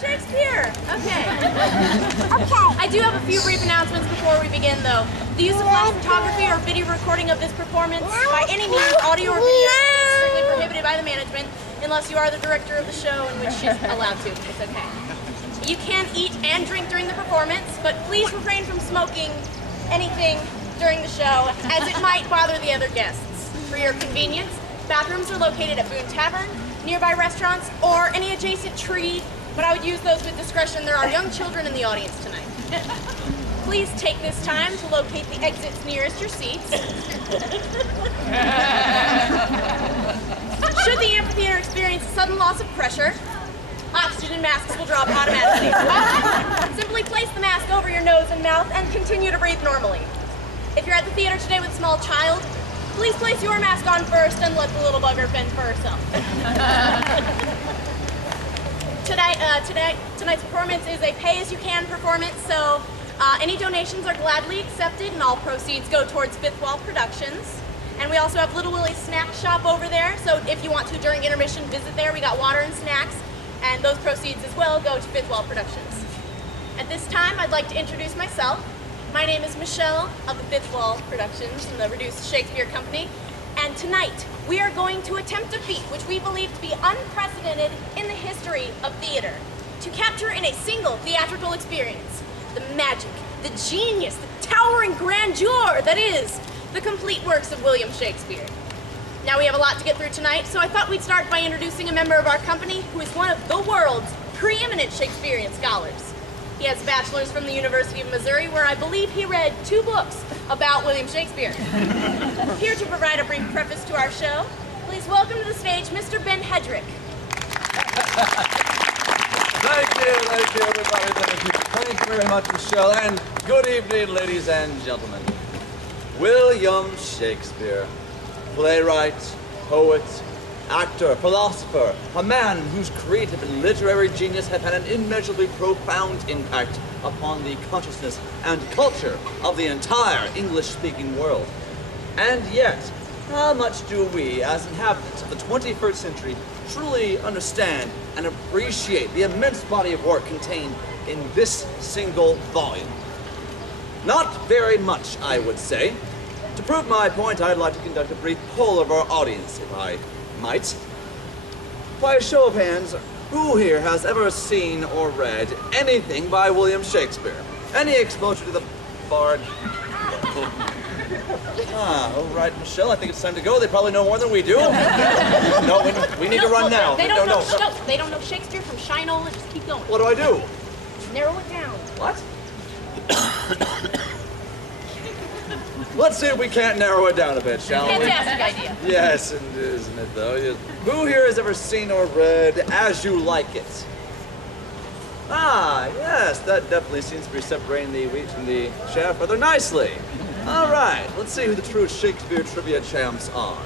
Shakespeare! Okay. I do have a few brief announcements before we begin, though. The use of live photography or video recording of this performance, by any means, audio or video, is strictly prohibited by the management, unless you are the director of the show, in which she's allowed to. It's okay. You can eat and drink during the performance, but please refrain from smoking anything during the show, as it might bother the other guests. For your convenience, bathrooms are located at Boone Tavern, nearby restaurants, or any adjacent tree, but I would use those with discretion. There are young children in the audience tonight. Please take this time to locate the exits nearest your seats. Should the amphitheater experience sudden loss of pressure, oxygen masks will drop automatically. Simply place the mask over your nose and mouth and continue to breathe normally. If you're at the theater today with a small child, please place your mask on first and let the little bugger fend for herself. Tonight's performance is a pay-as-you-can performance, so any donations are gladly accepted and all proceeds go towards Fifth Wall Productions. And we also have Little Willie's Snack Shop over there, so if you want to, during intermission, visit there. We got water and snacks, and those proceeds as well go to Fifth Wall Productions. At this time, I'd like to introduce myself. My name is Michele of the Fifth Wall Productions and the Reduced Shakespeare Company, and tonight we are going to attempt a feat which we believe to be unprecedented in the history of theater, to capture in a single theatrical experience the magic, the genius, the towering grandeur that is the complete works of William Shakespeare. Now we have a lot to get through tonight, so I thought we'd start by introducing a member of our company who is one of the world's preeminent Shakespearean scholars. He has a bachelor's from the University of Missouri, where I believe he read 2 books about William Shakespeare. Here to provide a brief preface to our show, please welcome to the stage Mr. Ben Hedrick. Thank you, everybody. Thank you very much, Michele, and good evening, ladies and gentlemen. William Shakespeare, playwright, poet, actor, philosopher, a man whose creative and literary genius have had an immeasurably profound impact upon the consciousness and culture of the entire English-speaking world. And yet, how much do we, as inhabitants of the 21st century, truly understand and appreciate the immense body of work contained in this single volume? Not very much, I would say. To prove my point, I'd like to conduct a brief poll of our audience, if I might. By a show of hands, who here has ever seen or read anything by William Shakespeare? Any exposure to the bard? All right, Michele, I think it's time to go. They probably know more than we do. No, we need to run now. They don't know Shakespeare from Shinola. Just keep going. What do I do? Narrow it down. What? Let's see if we can't narrow it down a bit, shall we? Fantastic idea. Yes, isn't it, though? Who here has ever seen or read As You Like It? Ah, yes, that definitely seems to be separating the wheat from the chaff rather nicely. All right, let's see who the true Shakespeare trivia champs are.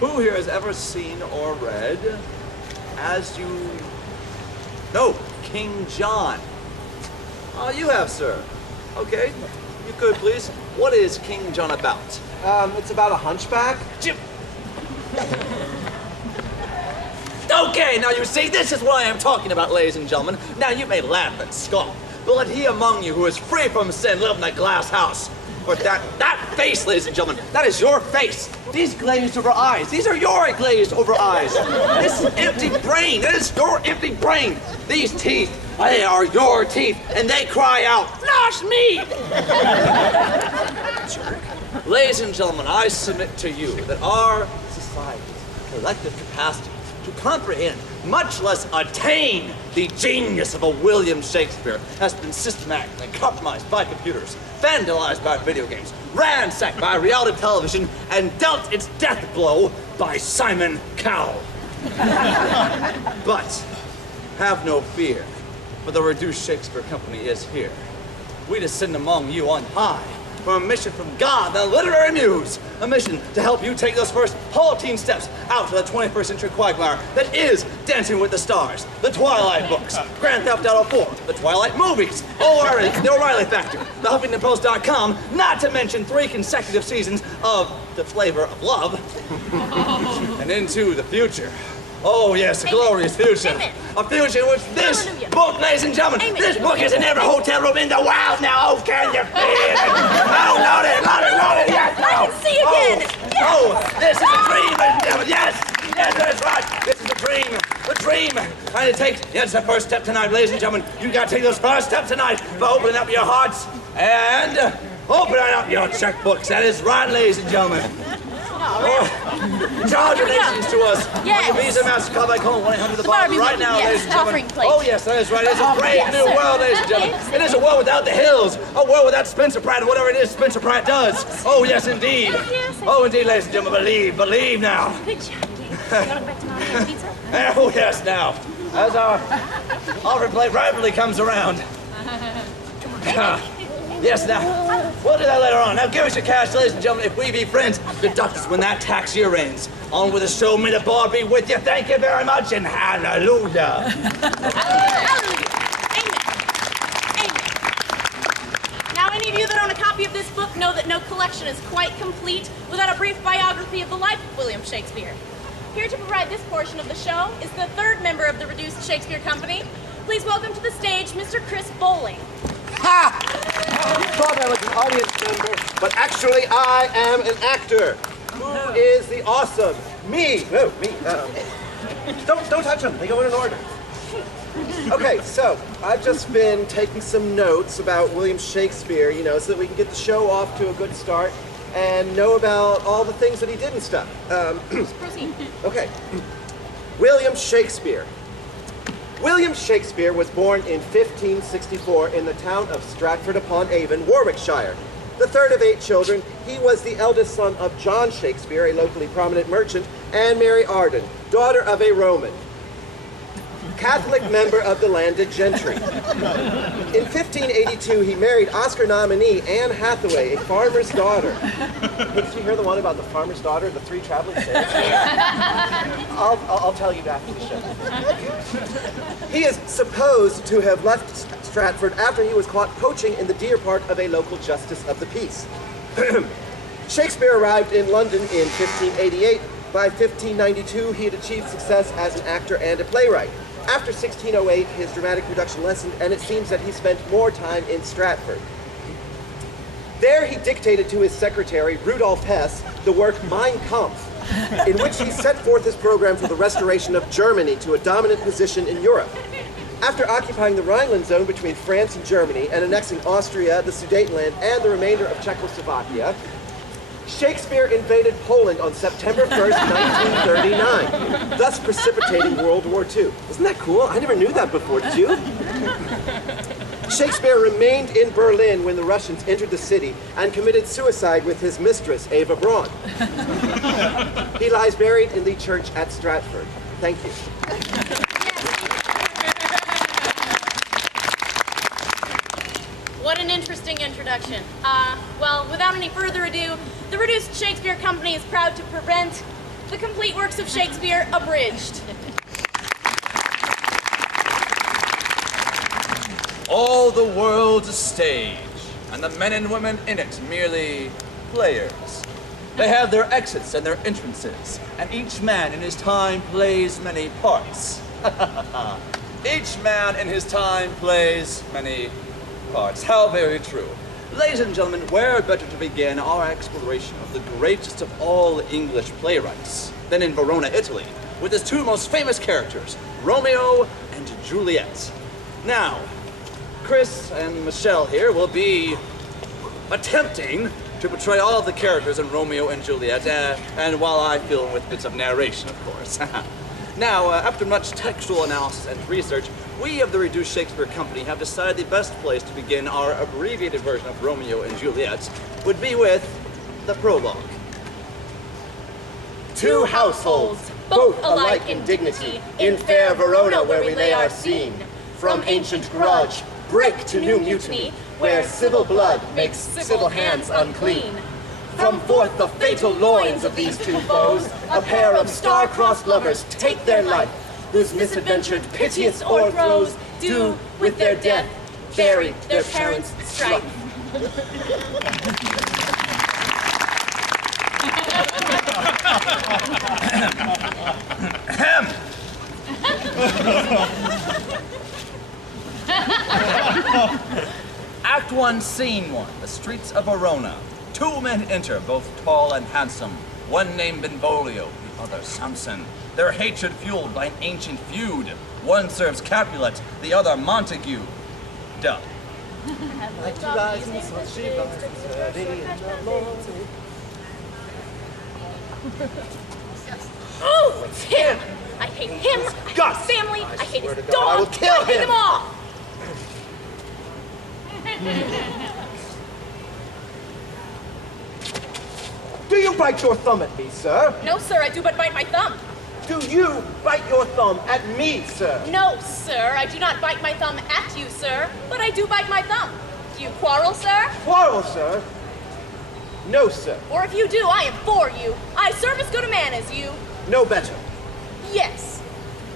Who here has ever seen or read No, King John. Oh, you have, sir. Okay, you could, please. What is King John about? It's about a hunchback. Okay, now you see, this is what I am talking about, ladies and gentlemen. Now you may laugh and scoff, but let he among you who is free from sin live in a glass house. Or that face, ladies and gentlemen, that is your face. These glazed over eyes, these are your glazed over eyes. This empty brain, that is your empty brain. These teeth, they are your teeth, and they cry out, "Flush me!" Ladies and gentlemen, I submit to you that our society's collective capacity to comprehend, much less attain, the genius of a William Shakespeare has been systematically compromised by computers, vandalized by video games, ransacked by reality television, and dealt its death blow by Simon Cowell. But have no fear, for the Reduced Shakespeare Company is here. We descend among you on high for a mission from God, the literary muse, a mission to help you take those first halting steps out of the 21st century quagmire that is Dancing with the Stars, the Twilight books, Grand Theft Auto 4, the Twilight movies, The O'Reilly Factor, the HuffingtonPost.com, not to mention 3 consecutive seasons of The Flavor of Love, and into the future, Oh, yes, a glorious fusion. Amen. A fusion which this Hallelujah. book, ladies and gentlemen, Amen. this book is in every hotel room in the world now. Oh, can you feel it? Oh, load it, yes, I can see again. Oh, this is a dream, ladies and gentlemen, yes, that's right. This is a dream, And it takes, yes, the first step tonight, ladies and gentlemen. You gotta take those first steps tonight by opening up your hearts and opening up your checkbooks. That is right, ladies and gentlemen. Charge donations to us. Yes. On your Visa, MasterCard, by calling 1-800 the Barbie right now, Yes, ladies and gentlemen. offering plate. Oh, yes, that is right. It's a brave yes, new sir. world, ladies and gentlemen. Yes. It is a world without the hills, a world without Spencer Pratt and whatever it is Spencer Pratt does. Oh, yes, indeed. Yes. Oh, indeed, ladies and gentlemen, believe now. Good job, Gabe. You wanna go back to Nottingham Pizza? Oh, yes, now. As our offering plate rightfully comes around. Yes, now, we'll do that later on. Now, give us your cash, ladies and gentlemen. If we be friends, deduct us when that tax year ends. On with the show. May the bar be with you. Thank you very much, and hallelujah. Hallelujah. Amen. Now, any of you that own a copy of this book know that no collection is quite complete without a brief biography of the life of William Shakespeare. Here to provide this portion of the show is the third member of the Reduced Shakespeare Company. Please welcome to the stage, Mr. Chris Bowling. Ha! You thought I was an audience member, but actually I am an actor. Who is the awesome? Me. No, me. Don't touch them. They go in an order. Okay, so I've just been taking some notes about William Shakespeare, you know, so that we can get the show off to a good start and know about all the things that he did and stuff. Proceed. Okay. William Shakespeare. William Shakespeare was born in 1564 in the town of Stratford-upon-Avon, Warwickshire. The third of 8 children, he was the eldest son of John Shakespeare, a locally prominent merchant, and Mary Arden, daughter of a Roman Catholic member of the landed gentry. In 1582, he married Oscar nominee Anne Hathaway, a farmer's daughter. Did you hear the one about the farmer's daughter, the 3 traveling sailors? I'll tell you after the show. He is supposed to have left Stratford after he was caught poaching in the deer park of a local justice of the peace. Shakespeare arrived in London in 1588. By 1592, he had achieved success as an actor and a playwright. After 1608, his dramatic production lessened, and it seems that he spent more time in Stratford. There he dictated to his secretary, Rudolf Hess, the work Mein Kampf, in which he set forth his program for the restoration of Germany to a dominant position in Europe. After occupying the Rhineland zone between France and Germany and annexing Austria, the Sudetenland, and the remainder of Czechoslovakia, Shakespeare invaded Poland on September 1st, 1939, thus precipitating World War II. Isn't that cool? I never knew that before, did you? Shakespeare remained in Berlin when the Russians entered the city and committed suicide with his mistress, Eva Braun. He lies buried in the church at Stratford. Thank you. What an interesting introduction. Well, without any further ado, the Reduced Shakespeare Company is proud to present the complete works of Shakespeare abridged. All the world's a stage, and the men and women in it merely players. They have their exits and their entrances, and each man in his time plays many parts. Each man in his time plays many parts. How very true. Ladies and gentlemen, where better to begin our exploration of the greatest of all English playwrights than in Verona, Italy, with his 2 most famous characters, Romeo and Juliet. Now, Chris and Michele here will be attempting to portray all of the characters in Romeo and Juliet, and while I fill in with bits of narration, of course. Now, after much textual analysis and research, we of the Reduced Shakespeare Company have decided the best place to begin our abbreviated version of Romeo and Juliet would be with the prologue. 2 households, both alike in dignity, in fair Verona where we lay our scene. From ancient grudge, break to new mutiny, where civil blood makes civil hands unclean. From forth the fatal loins of these 2 foes, a pair of star-crossed lovers take their life, whose misadventured piteous o'erthrows do, with their death, bury their parents' strife. Act 1, Scene 1, the streets of Verona. 2 men enter, both tall and handsome. One named Benvolio, the other Samson. Their hatred fueled by an ancient feud. One serves Capulet, the other Montague. Duh. Oh, it's him! I hate him, I hate Gus! his family, I hate swear his to God, I will dog, kill I hate him. them all! Do you bite your thumb at me, sir? No, sir, I do but bite my thumb. Do you bite your thumb at me, sir? No, sir, I do not bite my thumb at you, sir, but I do bite my thumb. Do you quarrel, sir? Quarrel, sir? No, sir. Or if you do, I am for you. I serve as good a man as you. No better. Yes,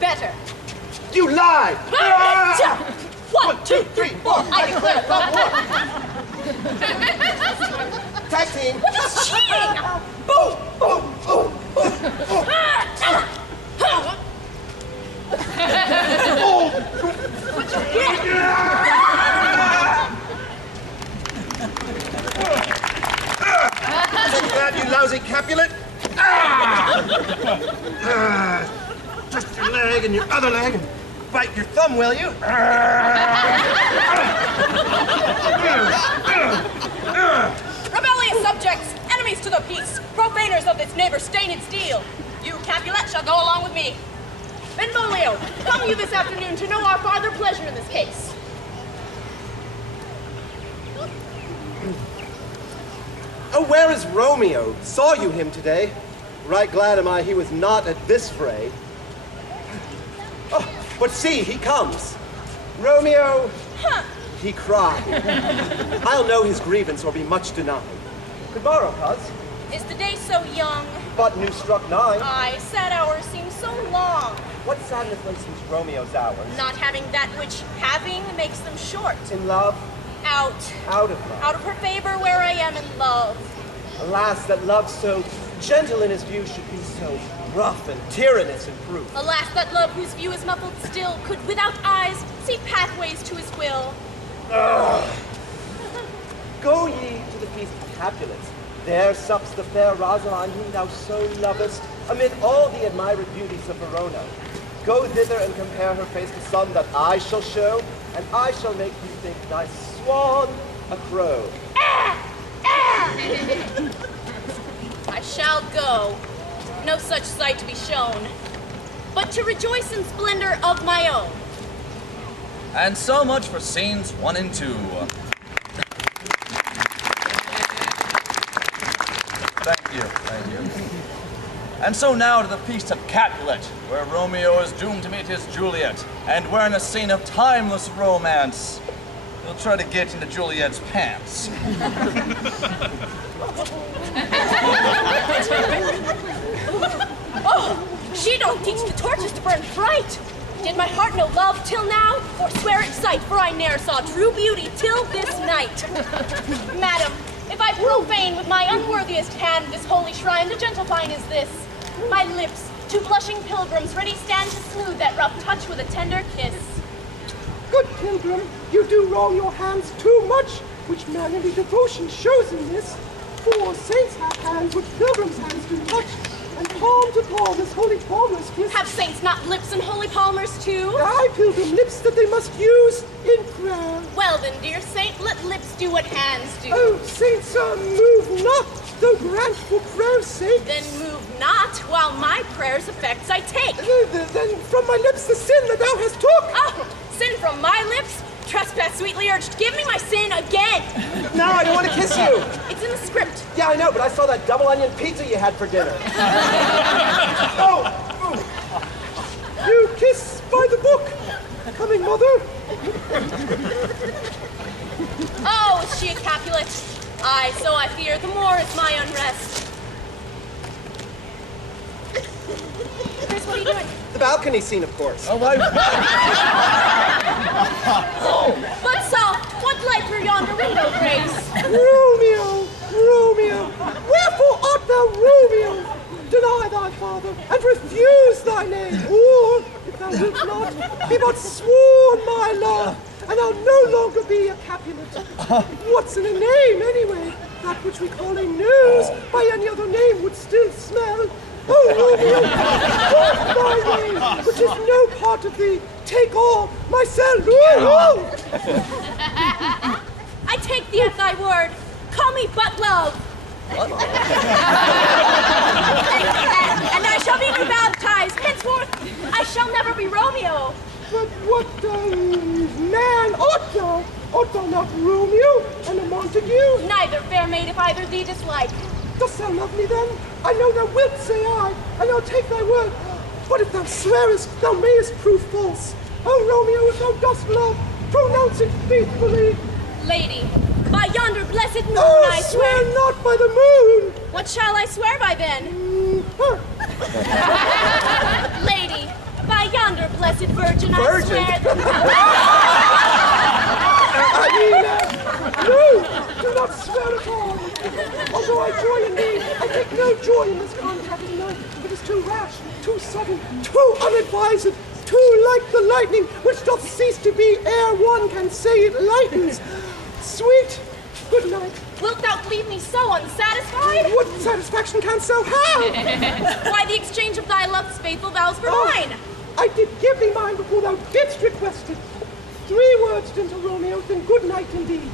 better. You lied! Ah! 1, 2, 3, 4, I declare love war. Tag team! What is cheating? Boom! Boom! Boom! Boom! Take that, you lousy Capulet! Just your leg and your other leg, and bite your thumb, will you? Rebellious subjects, enemies to the peace, profaners of this neighbor-stained steel. You, Capulet, shall go along with me. Benvolio, come you this afternoon to know our farther pleasure in this case. Oh, where is Romeo? Saw you him today? Right glad am I he was not at this fray. Oh, but see, he comes. Romeo, he cried. I'll know his grievance or be much denied. Good morrow, cuz. Is the day so young? But new struck 9. Aye, sad hours seem so long. What sadness lengthens Romeo's hours? Not having that which having makes them short. In love, Out. out of love. Out of her favor where I am in love. Alas, that love so gentle in his view should be so rough and tyrannous in proof. Alas, that love whose view is muffled still could without eyes see pathways to his will. Go ye to the feast of Capulet. There sups the fair Rosaline whom thou so lovest, amid all the admired beauties of Verona. Go thither and compare her face to some that I shall show, and I shall make you think thy swan a crow. I shall go. No such sight to be shown, but to rejoice in splendor of my own. And so much for scenes 1 and 2. Thank you. And so now to the feast of Capulet, where Romeo is doomed to meet his Juliet, and we're in a scene of timeless romance. He'll try to get into Juliet's pants. Oh, she don't teach the torches to burn bright. Did my heart know love till now, or swear at sight, for I ne'er saw true beauty till this night. Madam, if I profane with my unworthiest hand this holy shrine, the gentle vine is this. My lips, two blushing pilgrims, ready stand to smooth that rough touch with a tender kiss. Good pilgrim, you do wrong your hands too much, which manly devotion shows in this. For saints have hands which pilgrims' hands do touch, and palm to palm this holy palmers kiss. Have saints not lips and holy palmers too? Aye, pilgrim, lips that they must use in prayer. Well then, dear saint, let lips do what hands do. Oh, saints, move not, though grant for prayer's sake. Then move not, while my prayers' effects I take. Then from my lips the sin that thou hast took. Oh, sin from my lips? Trespass sweetly urged, give me my sin again. No, I don't want to kiss you. It's in the script. Yeah, I know, but I saw that double onion pizza you had for dinner. Oh! You kiss by the book. Coming, mother. Oh, is she a Capulet? Aye, so I fear, the more is my unrest. Chris, what are you doing? The balcony scene, of course. Oh, my... But soft, what light through yonder window, Grace? Romeo, Romeo, wherefore art thou Romeo? Deny thy father, and refuse thy name, or, if thou wilt not, be but sworn my love, and I'll no longer be a Capulet. What's in a name, anyway? That which we call a nose, by any other name would still smell. Oh, Romeo, take my name, which is no part of thee. Take all, myself. I take thee at thy word. Call me but love. And I shall be rebaptized. Henceforth, I shall never be Romeo. But what man art thou? Art thou not Romeo and a Montague? Neither, fair maid, if either thee dislike. Dost thou love me then? I know thou wilt say I, and I'll take thy word. But if thou swearest, thou mayest prove false. Oh, Romeo, if thou dost love, pronounce it faithfully. Lady, by yonder blessed moon Oh, I swear not by the moon. What shall I swear by then? Lady, by yonder blessed virgin I swear that... No, do not swear at all. Although I joy in thee, I take no joy in this contract of night. It is too rash, too sudden, too unadvised, too like the lightning, which doth cease to be ere one can say it lightens. Sweet, good night. Wilt thou leave me so unsatisfied? What satisfaction canst thou have? Why, the exchange of thy love's faithful vows for mine. I did give thee mine before thou didst request it. 3 words, gentle Romeo, then good night indeed.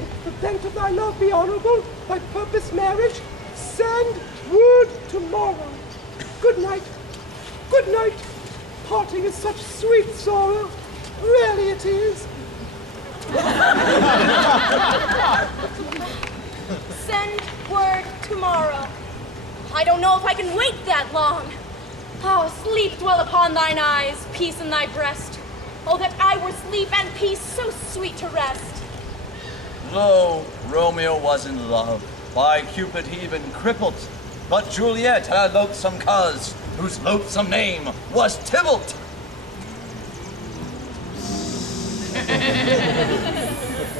If the bent of thy love be honorable, by purpose marriage, send word tomorrow. Good night. Good night. Parting is such sweet sorrow. Really it is. Send word tomorrow. I don't know if I can wait that long. Oh, sleep dwell upon thine eyes, peace in thy breast. Oh, that I were sleep and peace, so sweet to rest. Lo, Romeo was in love. By Cupid he been crippled. But Juliet had a loathsome cuz, whose loathsome name was Tybalt.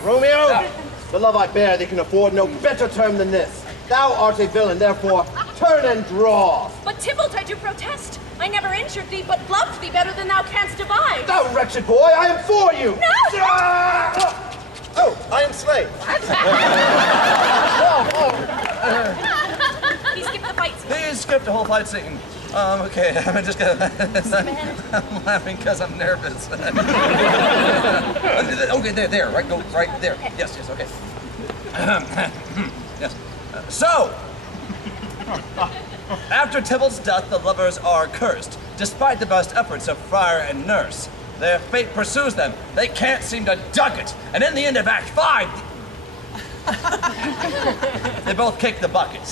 Romeo, the love I bear thee can afford no better term than this. Thou art a villain, therefore turn and draw. But Tybalt, I do protest. I never injured thee, but loved thee better than thou canst divide. Thou wretched boy, I am for you. No! Oh, I am Slade. He skipped the fight scene. He skipped the whole fight scene. Okay, I'm just gonna... I'm laughing because I'm nervous. Okay, there, right, go right there. Yes, okay. Yes. So, after Tybalt's death, the lovers are cursed. Despite the best efforts of friar and nurse, their fate pursues them. They can't seem to duck it. And in the end of Act 5, they both kick the bucket.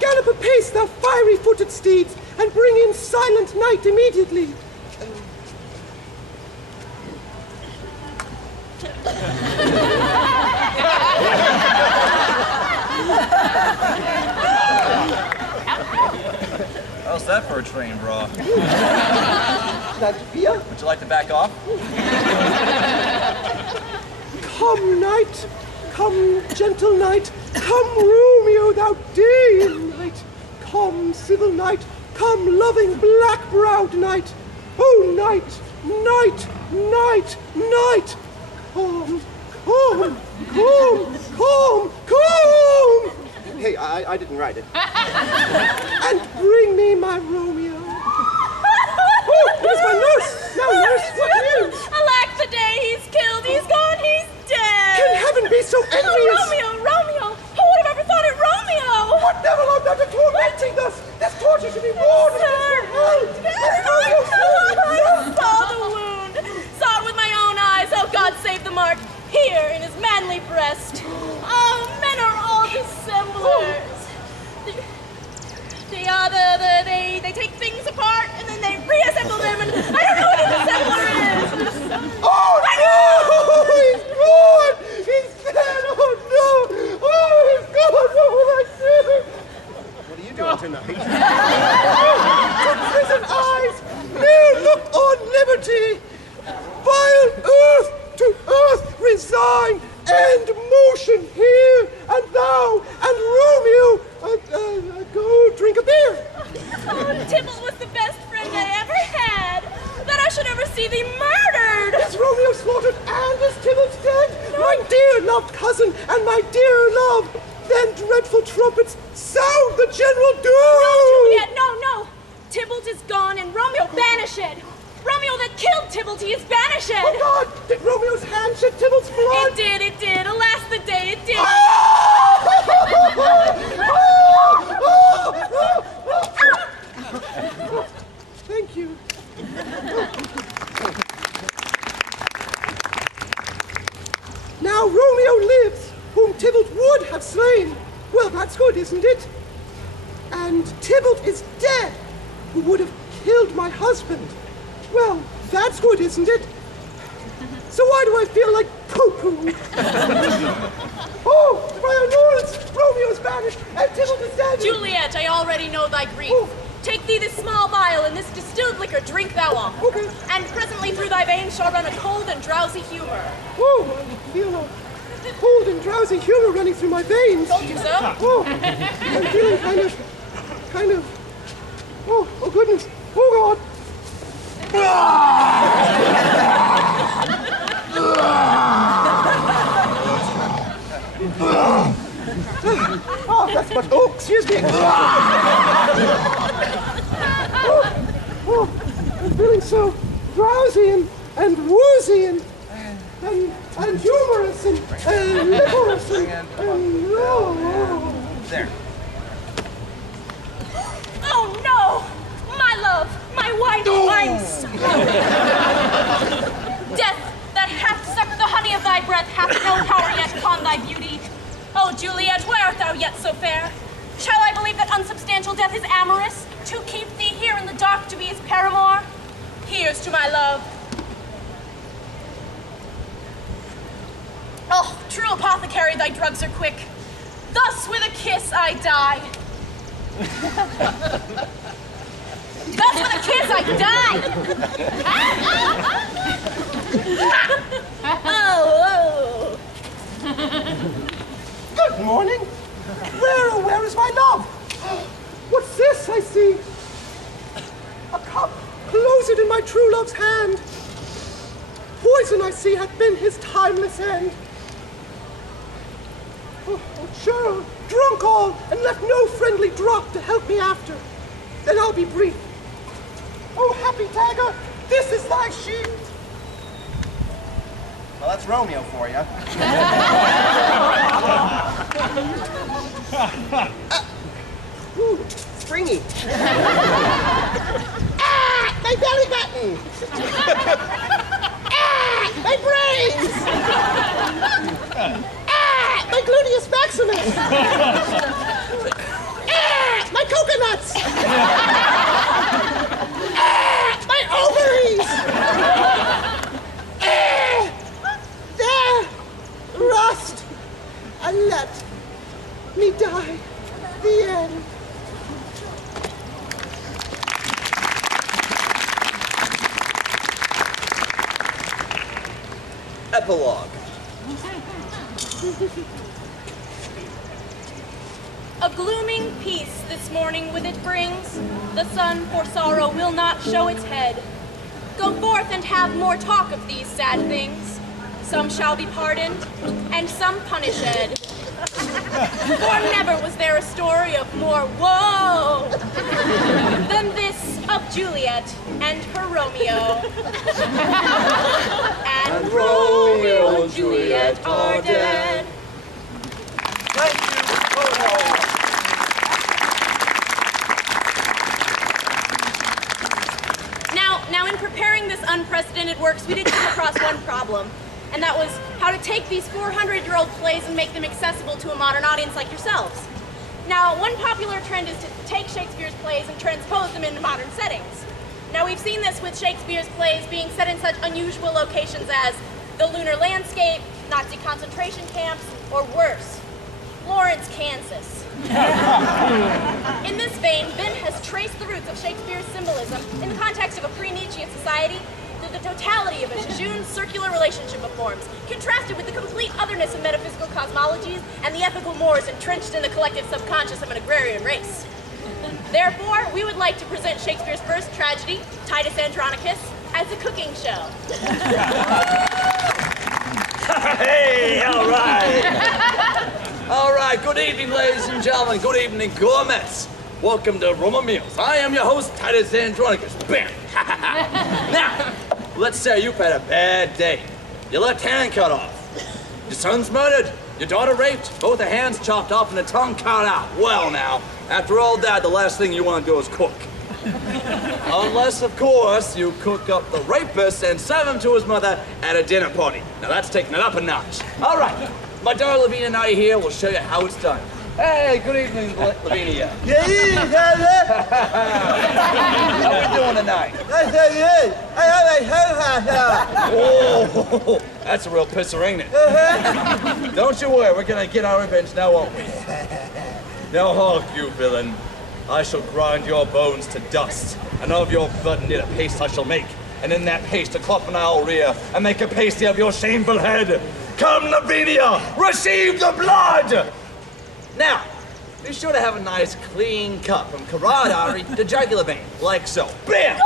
Gallop apace, thou fiery-footed steeds, and bring in silent night immediately. How's that for a train, bra? That beer? Would you like to back off? Come, night. Come, gentle night. Come, Romeo, thou day and night. Come, civil night. Come, loving black-browed night. Oh, night, night, night, night. Come, come, come, come, come. Hey, I didn't write it. And bring me my Romeo. Oh, it is my nurse. Now, nurse, what news? Alack, today he's killed, he's gone, he's dead. Can heaven be so envious? Oh, Romeo! Who would have ever thought it Romeo? What devil art thou to tormenting thus? This torture should be warned against your hell. I saw the wound. Saw it with my own eyes. Oh, God save the mark. Here in his manly breast. Oh, men are all dissemblers. They take things apart and then they reassemble them, and I don't know what a dissembler is. Oh, no! He's gone! He's dead! Oh, no! Oh, he's gone! What will I do? What are you doing tonight? To prison eyes! Ne'er looked on liberty! Vile earth to earth resign, and motion here, and thou, and love. Then dreadful trumpets sound the general doom. No, Juliet, no. Tybalt is gone and Romeo banished. Romeo that killed Tybalt, he is banished. Oh God, did Romeo's hand shed Tybalt's blood? It did. Alas the day, it did. Thank you. Now Romeo lives, whom Tybalt would have slain. Well, that's good, isn't it? And Tybalt is dead, who would have killed my husband. Well, that's good, isn't it? So why do I feel like poo-poo? Oh, by our lords, Romeo is banished, and Tybalt is dead. Juliet, I already know thy grief. Oh. Take thee this small vial and this distilled liquor, drink thou all. Okay. And presently through thy veins shall run a cold and drowsy humor. Oh, I feel a cold and drowsy humor running through my veins. Told you so. Oh, I'm feeling kind of, oh goodness, oh God. Oh, that's much, oh, excuse me. Oh, I'm feeling so drowsy and woozy and humorous and liquorous and oh. There. Oh no! My love, my wife, I'm so... Death that hath sucked the honey of thy breath hath no power yet upon thy beauty. Oh, Juliet, why art thou yet so fair? Shall I believe that unsubstantial death is amorous, to keep thee here in the dark to be his paramour? Here's to my love. Oh, true apothecary, thy drugs are quick. Thus with a kiss I die. Thus with a kiss I die. Oh. Good morning. Where is my love? What's this I see? A cup, close it in my true love's hand. Poison I see hath been his timeless end. Oh, sure, drunk all, and left no friendly drop to help me after. Then I'll be brief. Oh, happy dagger, this is thy sheath. Well, that's Romeo for you. Ooh, springy. My belly button. My brains. My gluteus maximus. My coconuts. My ovaries. There, rust, and let me die. The end. Epilogue. A glooming peace this morning with it brings. The sun for sorrow will not show its head. Go forth and have more talk of these sad things. Some shall be pardoned, and some punished. For never was there a story of more woe than this of Juliet and her Romeo. And Romeo and Juliet are dead. Thank you. Now, in preparing this unprecedented works, we did come across one problem, and that was how to take these 400-year-old plays and make them accessible to a modern audience like yourselves. Now, one popular trend is to take Shakespeare's plays and transpose them into modern settings. Now, we've seen this with Shakespeare's plays being set in such unusual locations as the lunar landscape, Nazi concentration camps, or worse, Lawrence, Kansas. In this vein, Ben has traced the roots of Shakespeare's symbolism in the context of a pre-Nietzschean society through the totality of a jejune circular relationship of forms, contrasted with the complete otherness of metaphysical cosmologies and the ethical mores entrenched in the collective subconscious of an agrarian race. Therefore, we would like to present Shakespeare's first tragedy, Titus Andronicus, as a cooking show. Hey, all right. All right, good evening, ladies and gentlemen. Good evening, gourmets. Welcome to Roma Meals. I am your host, Titus Andronicus. Bam! Now, let's say you've had a bad day. Your left hand cut off. Your son's murdered. Your daughter raped. Both her hands chopped off and the tongue cut out. Well, now, after all that, the last thing you want to do is cook. Unless, of course, you cook up the rapist and serve him to his mother at a dinner party. Now, that's taking it up a notch. All right, my daughter Lavinia and I here will show you how it's done. Hey, good evening, Lavinia. Yeah, How we doing tonight? Oh, that's a real pisser, ain't it? Don't you worry, we're gonna get our revenge now, won't we? Now hark, you villain. I shall grind your bones to dust, and of your blood knit a paste I shall make, and in that paste a coffin I'll rear, and make a pasty of your shameful head. Come, Lavinia, receive the blood! Now, be sure to have a nice clean cut from carotid artery to jugular vein, like so. Bam!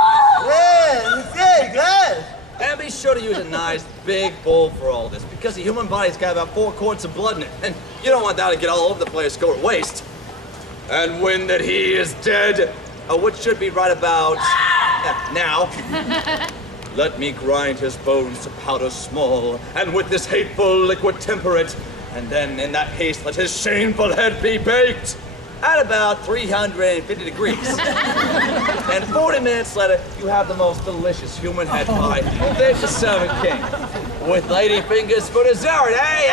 And be sure to use a nice big bowl for all this, because the human body's got about 4 quarts of blood in it, and you don't want that to get all over the place, go to waste. And when that he is dead, which should be right about now, let me grind his bones to powder small, and with this hateful liquid temper it, and then in that paste let his shameful head be baked at about 350 degrees. And 40 minutes later, you have the most delicious human head pie fit the servant king, with lady fingers for dessert, eh?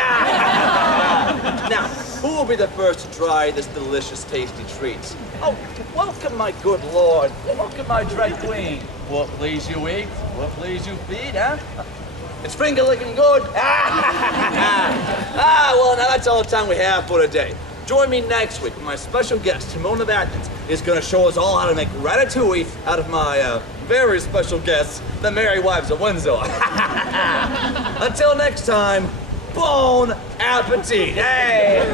Now, who will be the first to try this delicious, tasty treat? Oh, welcome, my good lord. Welcome, my dread queen. What please you eat? What please you feed, huh? It's finger licking good. Well, now that's all the time we have for today. Join me next week when my special guest, Timon of Athens, is going to show us all how to make ratatouille out of my very special guests, the Merry Wives of Windsor. Until next time, bon appetit. Hey!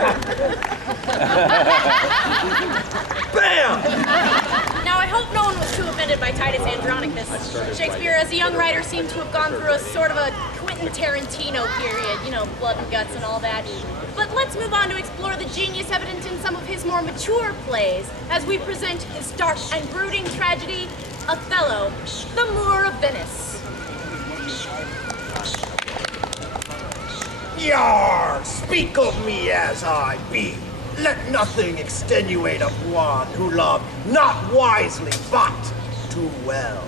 Bam! Now, I hope no one was too offended by Titus Andronicus. Shakespeare, as a young writer, seemed to have gone through a sort of a Quentin Tarantino period, you know, blood and guts and all that. But let's move on to explore the genius evident in some of his more mature plays, as we present his dark and brooding tragedy, Othello, the Moor of Venice. Yar, speak of me as I be. Let nothing extenuate of one who loved not wisely, but too well.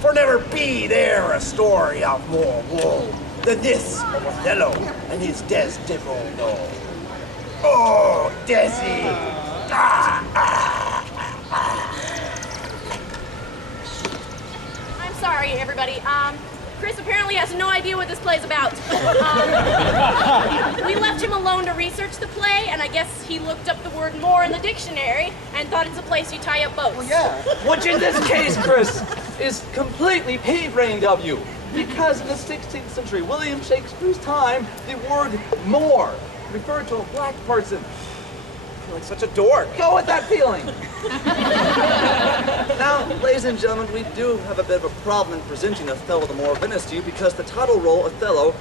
For never be there a story of more woe than this of Othello and his Desdemona. Oh, Desi! I'm sorry, everybody. Chris apparently has no idea what this play's about. We left him alone to research the play, and I guess he looked up the word "moor" in the dictionary and thought it's a place you tie up boats. Well, yeah. Which in this case, Chris, is completely pea-brained of you. Because in the 16th century, William Shakespeare's time, the word "moor" referred to a black person. I feel like such a dork. Go with that feeling. Now, ladies and gentlemen, we do have a bit of a problem in presenting Othello the Moor of Venice to you because the title role, Othello,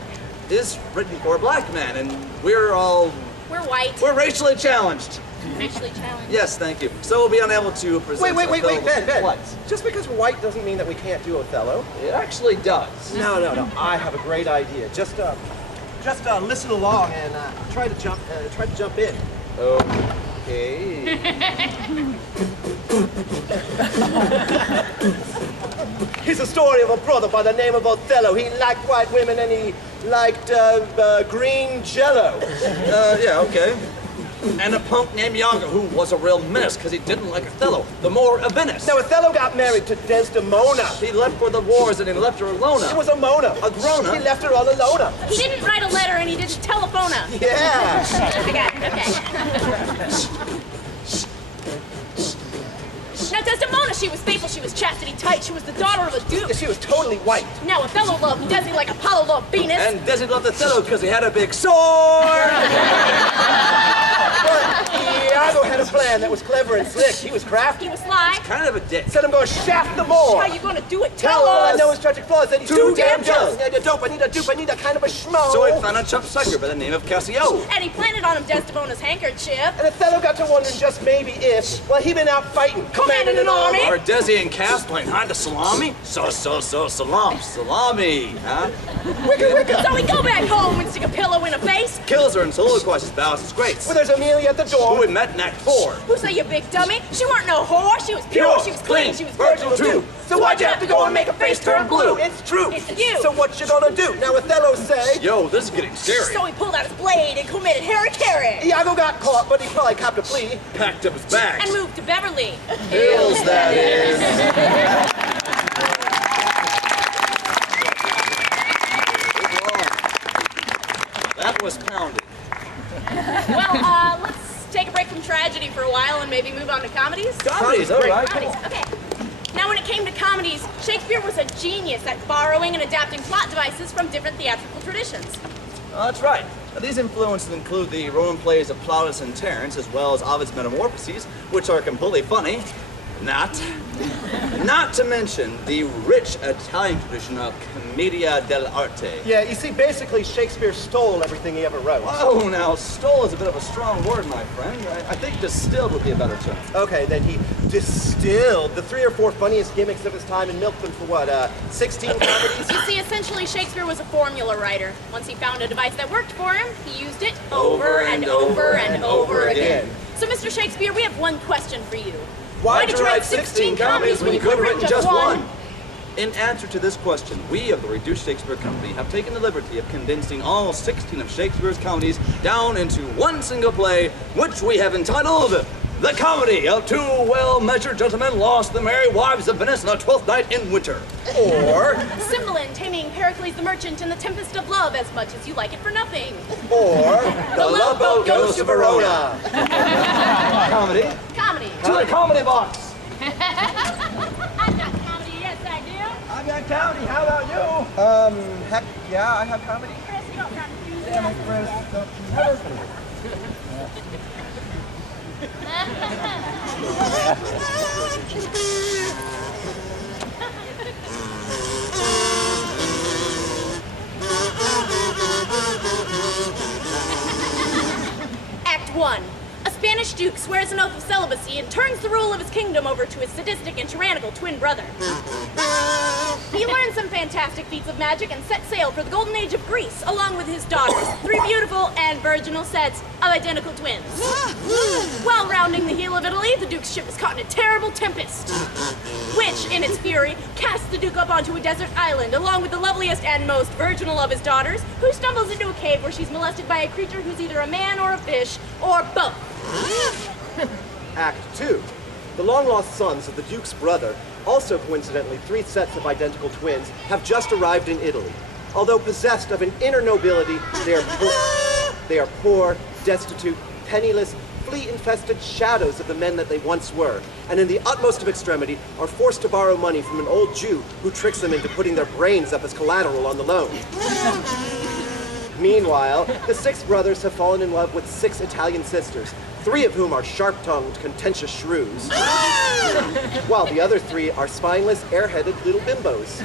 is written for a black man, and we're white. We're racially challenged. Racially challenged. Yes, thank you. So we'll be unable to present Wait, Othello. Ben. What? Just because we're white doesn't mean that we can't do Othello. It actually does. No. I have a great idea. Just listen along and try to jump in. Okay. Here's a story of a brother by the name of Othello. He liked white women and he liked green jello. Yeah, okay. And a punk named Iago, who was a real menace because he didn't like Othello, the Moor of Venice. Now, Othello got married to Desdemona. He left for the wars and he left her alone. She was a Mona. A Grona. He left her all alone. He didn't write a letter and he didn't telephona. Yeah. I got it, okay. Now, Desdemona, she was faithful, she was chastity tight, she was the daughter of a duke. She was totally white. Now, Othello loved Desi like Apollo loved Venus. And Desi loved Othello because he had a big sword. But Iago had a plan. man that was clever and slick. He was crafty. He was sly. Kind of a dick. Said I'm gonna shaft them all. How you gonna do it? Tell Tell all I us. know his tragic flaw is that he's Too too damn damn jealous. jealous. I need a dope, I need a dupe, I need a kind of a schmo. So he found a chump sucker by the name of Cassio. And he planted on him Desdemona's handkerchief. And Othello got to wondering just maybe if, well, he been out fighting, commanding an army. Or Desi and Cass playing hide the salami? Salami, huh? So we go back home and stick a pillow in a face. Kills her and soliloquizes vows his grace. Well, there's Amelia at the door. Who we met in Act 4. Who say you big dummy? She weren't no whore. She was pure. She was clean. She was virginal too. So why'd you have to go and make a face turn blue? It's true. It's you. So what you gonna do? Now Othello say, Yo, this is getting scary. So he pulled out his blade and committed Harry Iago got caught, but he probably copped a plea. Packed up his bags. and moved to Beverly. Hills, that is. That was pounded. Well, let's take a break from tragedy for a while and maybe move on to comedies. Comedies, all right. Comedies, okay. Now, when it came to comedies, Shakespeare was a genius at borrowing and adapting plot devices from different theatrical traditions. That's right. Now, these influences include the Roman plays of Plautus and Terence, as well as Ovid's Metamorphoses, which are completely funny. Not to mention the rich Italian tradition of commedia dell'arte. Yeah, you see, basically Shakespeare stole everything he ever wrote. Oh, now, stole is a bit of a strong word, my friend. I think distilled would be a better term. Okay, then he distilled the 3 or 4 funniest gimmicks of his time and milked them for what, 16 comedies? You see, essentially, Shakespeare was a formula writer. Once he found a device that worked for him, he used it over and over and over again. So, Mr. Shakespeare, we have one question for you. Why did you write 16 comedies when you could have written just one? In answer to this question, we of the Reduced Shakespeare Company have taken the liberty of condensing all 16 of Shakespeare's comedies down into one single play, which we have entitled The Comedy of Two Well-Measured Gentlemen Lost the Merry Wives of Venice on a 12th Night in Winter. Or Cymbeline taming Pericles the Merchant in The Tempest of Love as much as you like it for nothing. Or The Love Boat Goes to Verona. comedy. Comedy. To the comedy box. I've got comedy, yes I do. I've got comedy. How about you? Heck yeah, I have comedy. Chris, you don't got to do Damn that. it, Chris. Don't you never Act 1. A Spanish duke swears an oath of celibacy and turns the rule of his kingdom over to his sadistic and tyrannical twin brother. He learns some fantastic feats of magic and sets sail for the golden age of Greece, along with his daughters, 3 beautiful and virginal sets of identical twins. While rounding the heel of Italy, the duke's ship is caught in a terrible tempest, which, in its fury, casts the duke up onto a desert island, along with the loveliest and most virginal of his daughters, who stumbles into a cave where she's molested by a creature who's either a man or a fish, or both. Act 2. The long-lost sons of the Duke's brother, also coincidentally 3 sets of identical twins, have just arrived in Italy. Although possessed of an inner nobility, they are poor, destitute, penniless, flea-infested shadows of the men that they once were, and in the utmost of extremity are forced to borrow money from an old Jew who tricks them into putting their brains up as collateral on the loan. Meanwhile, the 6 brothers have fallen in love with 6 Italian sisters, 3 of whom are sharp-tongued, contentious shrews, while the other 3 are spineless, airheaded little bimbos.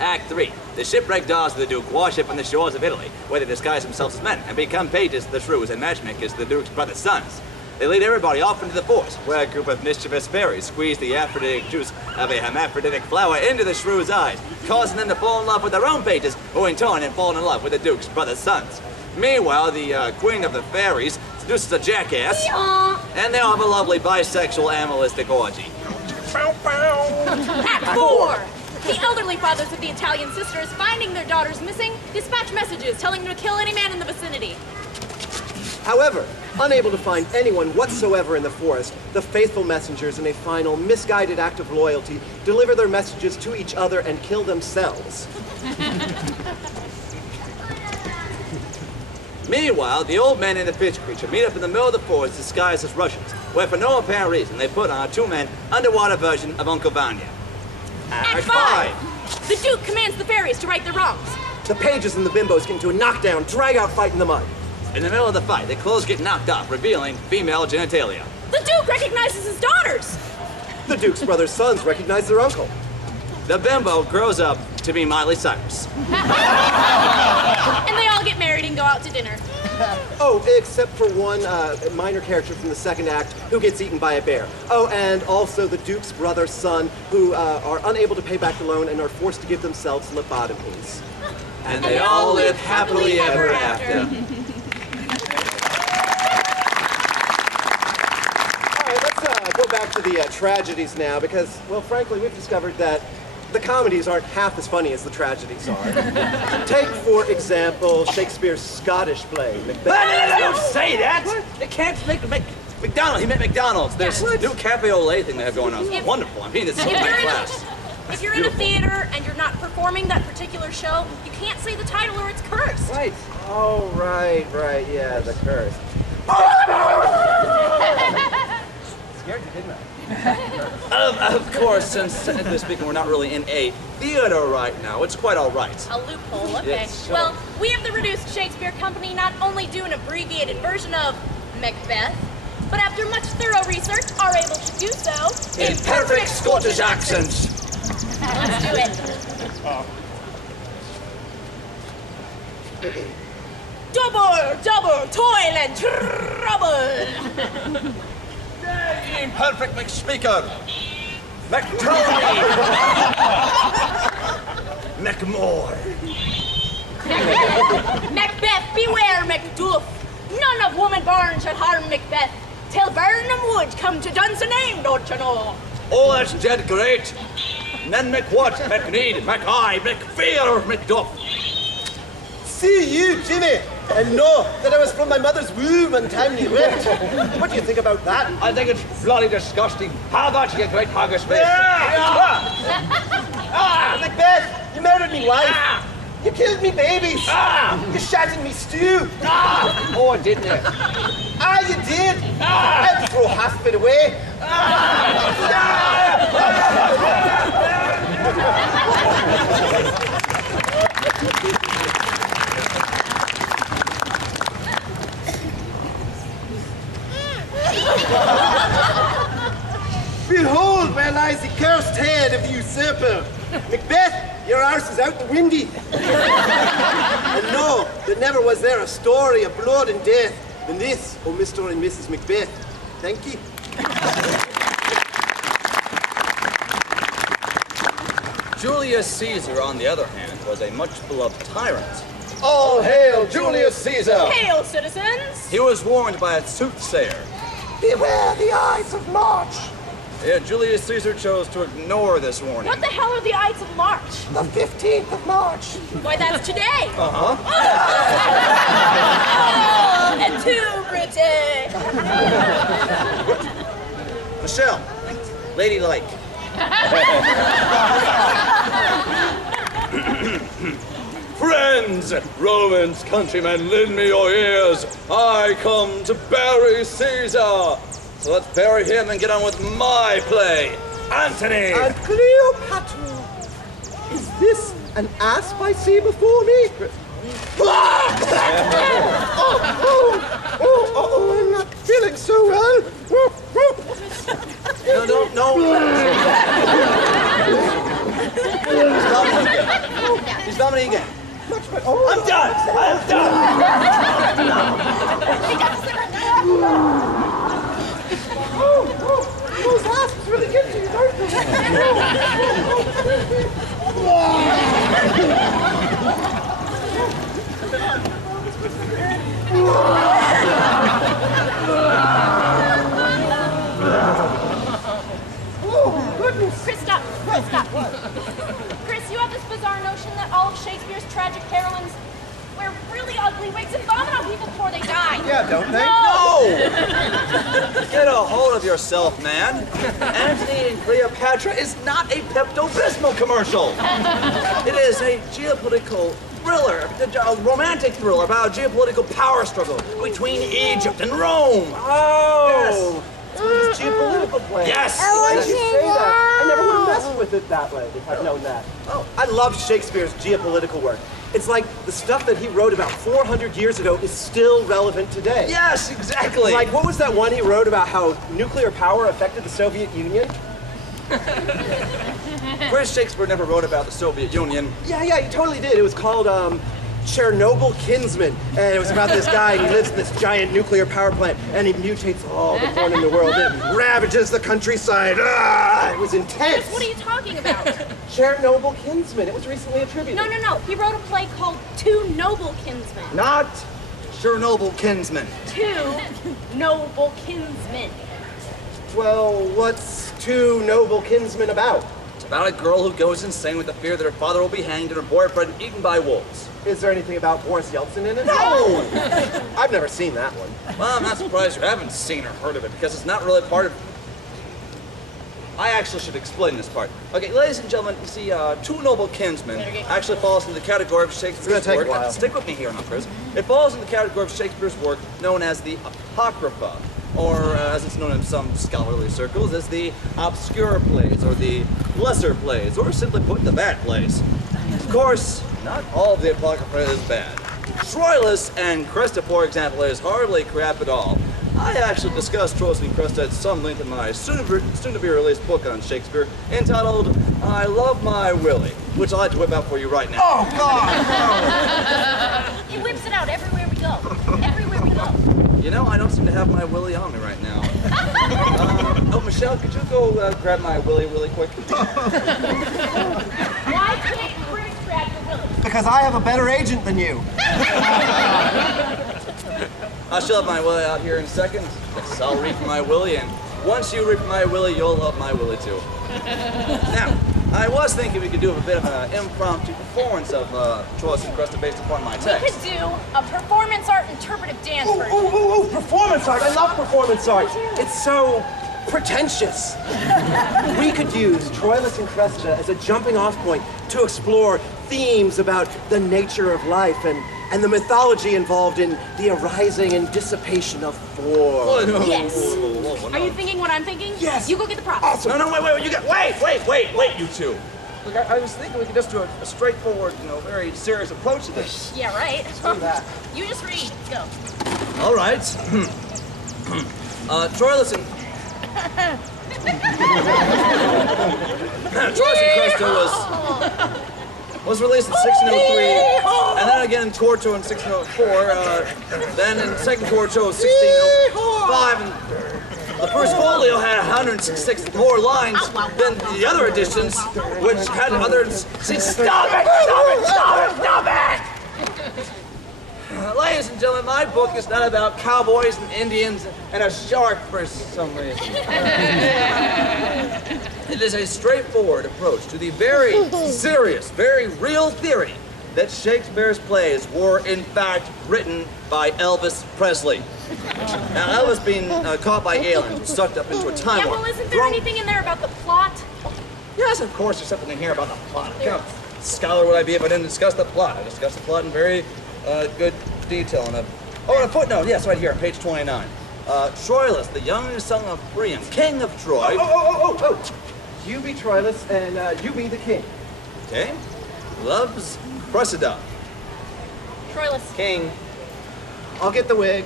Act 3. The shipwrecked daughters of the Duke wash up on the shores of Italy, where they disguise themselves as men and become pages to the shrews and matchmakers to the Duke's brother's sons. They lead everybody off into the forest, where a group of mischievous fairies squeeze the aphrodisiac juice of a hermaphroditic flower into the shrew's eyes, causing them to fall in love with their own pages, who in turn have fallen in love with the Duke's brother's sons. Meanwhile, the queen of the fairies seduces a jackass, and they'll have a lovely bisexual animalistic orgy. Act 4. The elderly fathers of the Italian sisters, finding their daughters missing, dispatch messages telling them to kill any man in the vicinity. However, unable to find anyone whatsoever in the forest, the faithful messengers, in a final, misguided act of loyalty, deliver their messages to each other and kill themselves. Meanwhile, the old man and the fish creature meet up in the middle of the forest disguised as Russians, where for no apparent reason they put on a 2-man underwater version of Uncle Vanya. Act 5. The Duke commands the fairies to right their wrongs. The pages and the bimbos get into a knockdown, drag-out fight in the mud. In the middle of the fight, the clothes get knocked off, revealing female genitalia. The Duke recognizes his daughters. The Duke's brother's sons recognize their uncle. The bimbo grows up to be Miley Cyrus. And they all get married and go out to dinner. Oh, except for one minor character from the second act who gets eaten by a bear. Oh, and also the Duke's brother's son who are unable to pay back the loan and are forced to give themselves lobotomies. And they all live happily ever after. All right, let's go back to the tragedies now because, well, frankly, we've discovered that the comedies aren't half as funny as the tragedies are. Take, for example, Shakespeare's Scottish play, Macbeth. Don't say that! They can't make McDonald's. He meant McDonald's. There's a new cafe au lait thing they have going on. It's wonderful. I mean, it's so high class. If you're in a theater and you're not performing that particular show, you can't say the title or it's cursed. Right. Oh, right, yeah, the curse. Scared you, didn't I? Of course, since technically speaking, we're not really in a theater right now. It's quite all right. A loophole, okay. Yes, sure. Well, we have the Reduced Shakespeare Company not only do an abbreviated version of Macbeth, but after much thorough research are able to do so In perfect Scottish accents. Let's do it. Double, toil and trouble. Imperfect McSpeaker. McTony. McMore. Macbeth, beware, Macduff. None of woman born shall harm Macbeth. Till Burnham Wood come to dance a name, don't you know? Oh, that's dead great. Then McWhat, McNeed, McI, McFear, McDuff. See you, Jimmy, and know that I was from my mother's womb untimely ripped. What do you think about that? I think it's bloody disgusting. How about you, great haggis face? Macbeth, you murdered me wife. You killed me babies. You shat in me stew. Oh, didn't you? You did. I had to throw half of it away. Behold where lies the cursed head of the usurper. Macbeth, your arse is out the windy. And no, there never was there a story of blood and death than this, oh Mr. and Mrs. Macbeth. Thank you. Julius Caesar, on the other hand, was a much-beloved tyrant. All hail Julius Caesar! Hail, citizens! He was warned by a soothsayer. Beware the Ides of March! Yeah, Julius Caesar chose to ignore this warning. What the hell are the Ides of March? The 15th of March! Why, that's today! Uh-huh. Oh, and too pretty! Michele, ladylike. Friends, Romans, countrymen, lend me your ears. I come to bury Caesar. So let's bury him and get on with my play. Antony! And Cleopatra! Is this an asp I see before me? I'm not feeling so well. No. He's vomiting again. I'm done! Those asps really get to you, don't they? Oh, goodness. Chris, stop. Chris, you have this bizarre notion that all of Shakespeare's tragic heroines wear really ugly wigs and vomit on people before they die. Yeah, don't they? No! Get a hold of yourself, man. Antony and Cleopatra is not a Pepto-Bismol commercial. It is a geopolitical thriller, a romantic thriller about a geopolitical power struggle between Egypt and Rome. Oh! It's geopolitical play. Yes! Why did you say that? I never would have messed with it that way if I'd known that. Oh, I love Shakespeare's geopolitical work. It's like the stuff that he wrote about 400 years ago is still relevant today. Yes, exactly. Like, what was that one he wrote about how nuclear power affected the Soviet Union? Whereas Shakespeare never wrote about the Soviet Union. Yeah, he totally did. It was called Chernobyl Kinsman, and it was about this guy, and he lives in this giant nuclear power plant, and he mutates all the corn in the world. It ravages the countryside. It was intense. What are you talking about? Chernobyl Kinsman. It was recently attributed. No. He wrote a play called Two Noble Kinsmen. Not. Chernobyl Kinsman. Two Noble Kinsmen. Well, what's Two Noble Kinsmen about? It's about a girl who goes insane with the fear that her father will be hanged and her boyfriend eaten by wolves. Is there anything about Boris Yeltsin in it? No! I've never seen that one. Well, I'm not surprised you haven't seen or heard of it because it's not really part of... I actually should explain this part. Okay, ladies and gentlemen, you see, Two Noble Kinsmen actually falls into the category of Shakespeare's It's gonna take work. a while. Stick with me here, Chris. It falls in the category of Shakespeare's work known as the Apocrypha, or as it's known in some scholarly circles, as the obscure plays, or the lesser plays, or simply put, the bad plays. Of course, not all of the Apocrypha is bad. Troilus and Cressida, for example, is hardly crap at all. I actually discussed Troilus and Cressida at some length in my soon-to-be-released book on Shakespeare, entitled I Love My Willie, which I'd like to whip out for you right now. Oh, God! He whips it out everywhere we go. Everywhere we go. You know, I don't seem to have my Willie on me right now. Michele, could you go grab my Willie really quick? Why can't Chris grab your Willie? Because I have a better agent than you. I shall have my Willie out here in a second. Yes, I'll reap my Willie, and once you reap my Willie, you'll love my Willie too. Now, I was thinking we could do a bit of an impromptu performance of Troilus and Cressida based upon my We text. could do a performance art interpretive dance version. Ooh, performance art. I love performance art. It's so pretentious. We could use Troilus and Cressida as a jumping off point to explore themes about the nature of life and the mythology involved in the arising and dissipation of form. Yes. Whoa, Are you thinking what I'm thinking? Yes. You go get the props. No, wait, you got, wait, you two. Look, I was thinking we could just do a straightforward, very serious approach to this. Yeah, right. Do that. You just read. Let's go. All right. Troilus and Cressida was released in 1603, and then again in Quarto in 1604, then in second Quarto of 1605, and the first folio had 166 more lines than the other editions, which had other... Stop it! Ladies and gentlemen, my book is not about cowboys and Indians and a shark for some reason. It is a straightforward approach to the very serious, very real theory that Shakespeare's plays were in fact written by Elvis Presley. Now, Elvis being caught by aliens was sucked up into a time Yeah, warp. well, isn't there anything in there about the plot? Yes, of course, there's something in here about the plot. What kind of scholar would I be if I didn't discuss the plot? I discussed the plot in very good detail. And a footnote, yes, right here on page 29. Troilus, the young son of Priam, king of Troy. Oh. You be Troilus and you be the king. Okay. Loves Cressida. Troilus. King. I'll get the wig.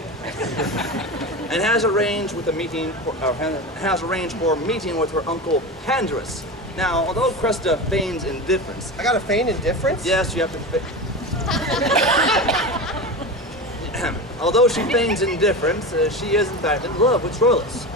And has arranged for meeting with her uncle Pandrus. Now, although Cressida feigns indifference, I gotta feign indifference? yes, you have to. Although she feigns indifference, she is in fact in love with Troilus.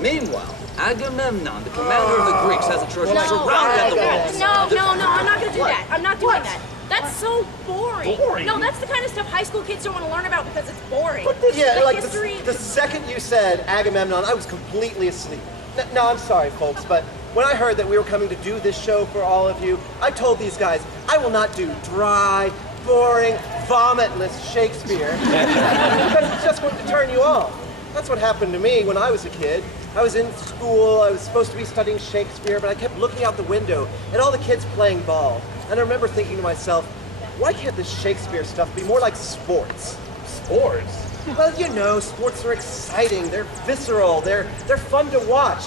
Meanwhile, Agamemnon, the commander of the Greeks, has a church surrounded at the walls. No, I'm not gonna do that. I'm not doing that. That's so boring. No, that's the kind of stuff high school kids don't want to learn about because it's boring. Yeah, like history. the second you said Agamemnon, I was completely asleep. No, I'm sorry, folks, but when I heard that we were coming to do this show for all of you, I told these guys, I will not do dry, boring, vomitless Shakespeare because it's just going to turn you off. That's what happened to me when I was a kid. I was in school, I was supposed to be studying Shakespeare, but I kept looking out the window at all the kids playing ball. And I remember thinking to myself, why can't this Shakespeare stuff be more like sports? Sports? Well, you know, sports are exciting, they're visceral, they're fun to watch.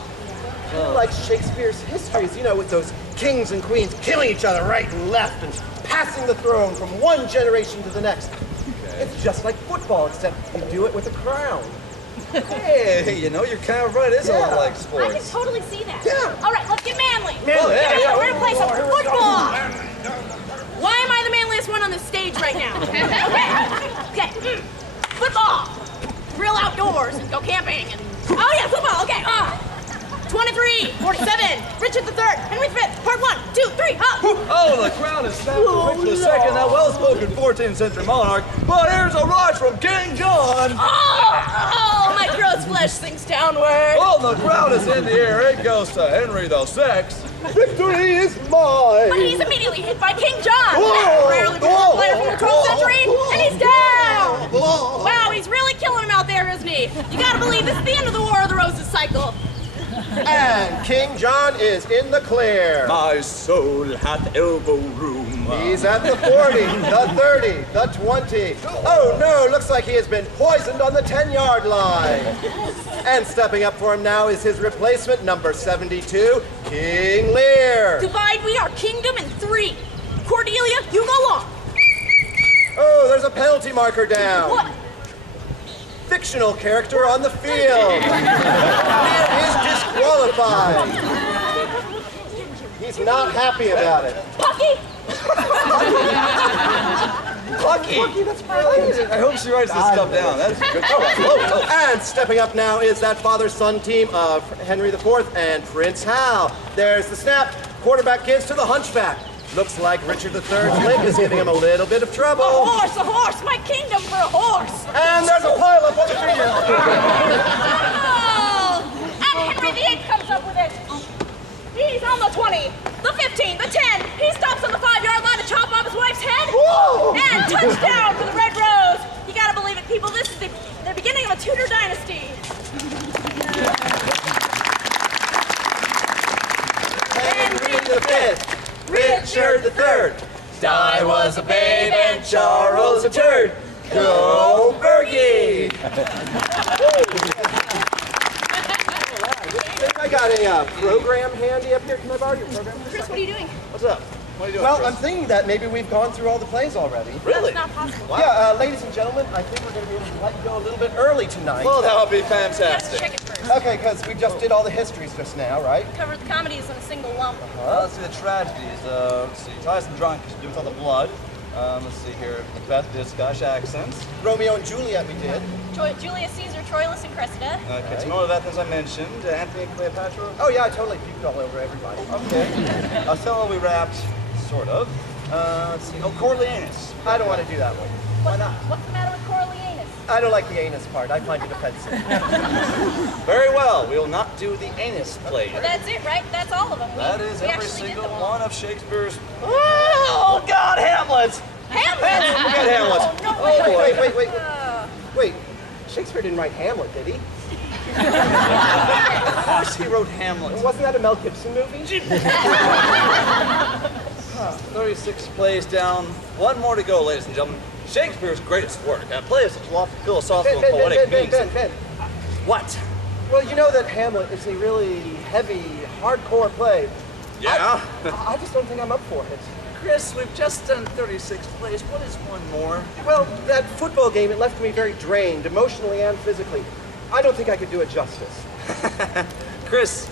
Kind of like Shakespeare's histories, with those kings and queens killing each other right and left and passing the throne from one generation to the next. It's just like football, except you do it with a crown. Hey, you know, you're kind of right. It's a lot like I can sports. totally see that. Yeah. All right, let's get manly. Oh, yeah. We're gonna play some football. Why am I the manliest one on the stage right now? Okay. Football. Real outdoors and go camping and yeah, football. Okay. 23, 47, Richard III, Henry V, Part 1, 2, 3, Oh, the crown is snapped for Richard II, that well-spoken 14th century monarch. But here's a rush from King John. Oh, my throat's flesh sinks downward. Oh, the crown is in the air. It goes to Henry VI. Victory is mine! But he's immediately hit by King John. Whoa! Rarely Whoa! player from the 12th century, and he's down. Whoa! Wow, he's really killing him out there, isn't he? You gotta believe this is the end of the War of the Roses cycle. And King John is in the clear. My soul hath elbow room. He's at the 40, the 30, the 20. Oh no, looks like he has been poisoned on the 10-yard line. And stepping up for him now is his replacement, number 72, King Lear. Divide we our kingdom in 3. Cordelia, you go long. Oh, there's a penalty marker down. What? Fictional character on the field. Lear is disqualified. He's not happy about it. Pucky? Lucky. That's brilliant. I hope she writes this stuff down. That's good stuff. And stepping up now is that father-son team of Henry IV and Prince Hal. There's the snap. Quarterback gives to the hunchback. Looks like Richard III's leg is giving him a little bit of trouble. A horse, my kingdom for a horse. And there's a pileup on the field. Oh, and Henry VIII comes up with it. He's on the 20, the 15, the 10. He stops on the 5-yard line to chop off his wife's head. Whoa! And touchdown for the Red Rose. You gotta believe it, people. This is the beginning of a Tudor dynasty. Henry V, Richard III. Di was a babe and Charles a turd. Go Bergie! I got a program handy up here. Can I borrow your program? Chris, what are you doing? What's up? What are you doing, Well, Chris? I'm thinking that maybe we've gone through all the plays already. Really? That's not possible. Yeah, ladies and gentlemen, I think we're going to be able to let you go a little bit early tonight. Well, that would be Let's fantastic. check it first. Okay, because we just did all the histories just now, right? Cover the comedies in a single lump. Let's see the tragedies. Let's see. Ties and drunk to do with all the blood. Let's see here. Macbeth did Scottish accents. Romeo and Juliet we did. Julius Caesar, Troilus, and Cressida. Timon of Athens I mentioned. Anthony and Cleopatra. Oh yeah, I totally puked all over everybody. Okay. Othello we wrapped, sort of. Let's see. Oh, Coriolanus. I don't want to do that one. Why not? What's the matter with Coriolanus? I don't like the anus part. I find it offensive. Very well. We will not do the anus play. Well, that's it, right? That's all of them. That is we every actually did single them all. one of Shakespeare's. Oh God, Hamlet! Hamlet! Forget Hamlet. No, Oh boy. Wait. Wait, Shakespeare didn't write Hamlet, did he? Of course he wrote Hamlet. Wasn't that a Mel Gibson movie? 36 plays down. One more to go, ladies and gentlemen. Shakespeare's greatest work. A play of such lofty philosophical and poetic meaning. Ben. What? Well, you know that Hamlet is a really heavy, hardcore play. Yeah? I just don't think I'm up for it. Chris, we've just done 36 plays. What is one more? Well, that football game, it left me very drained, emotionally and physically. I don't think I could do it justice. Chris,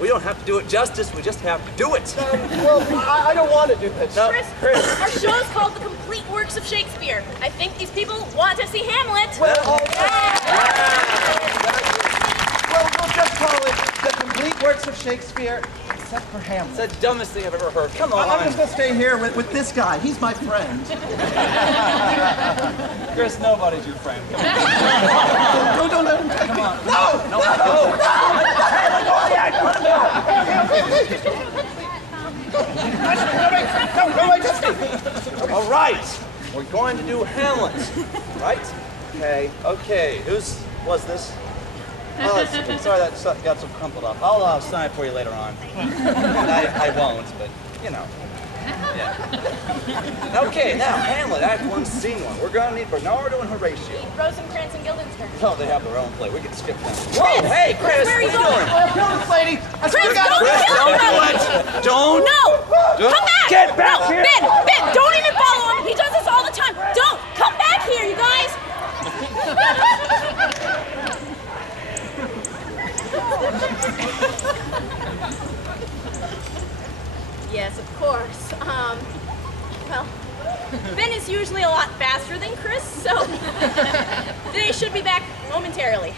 we don't have to do it justice. We just have to do it. Well, I don't want to do it. No. Chris, our show's called The Complete Works of Shakespeare. I think these people want to see Hamlet. Well, we'll just call it The Complete Works of Shakespeare, except for Hamlet. It's the dumbest thing I've ever heard. Come on. I'm just going to stay here with this guy. He's my friend. Chris, nobody's your friend. Come on. Don't let him. Come on. No! All right. We're going to do Hamlet. Right? Okay. Whose was this? Oh, sorry, that got so crumpled up. I'll sign it for you later on. I won't, but you know. Yeah. Okay, now, Hamlet, Act 1, Scene 1. We're gonna need Bernardo and Horatio. Rosencrantz and Guildenstern. Oh, they have their own play. We can skip them. Whoa, hey, Chris, where are you what going? doing? This lady, I swear to Chris, God, don't kill him! Don't. No! Come back! Get back no, here! Ben, don't even follow him. He does this all the time. Don't! Come back here, you guys! Yes, of course. Well, Ben is usually a lot faster than Chris, so they should be back momentarily.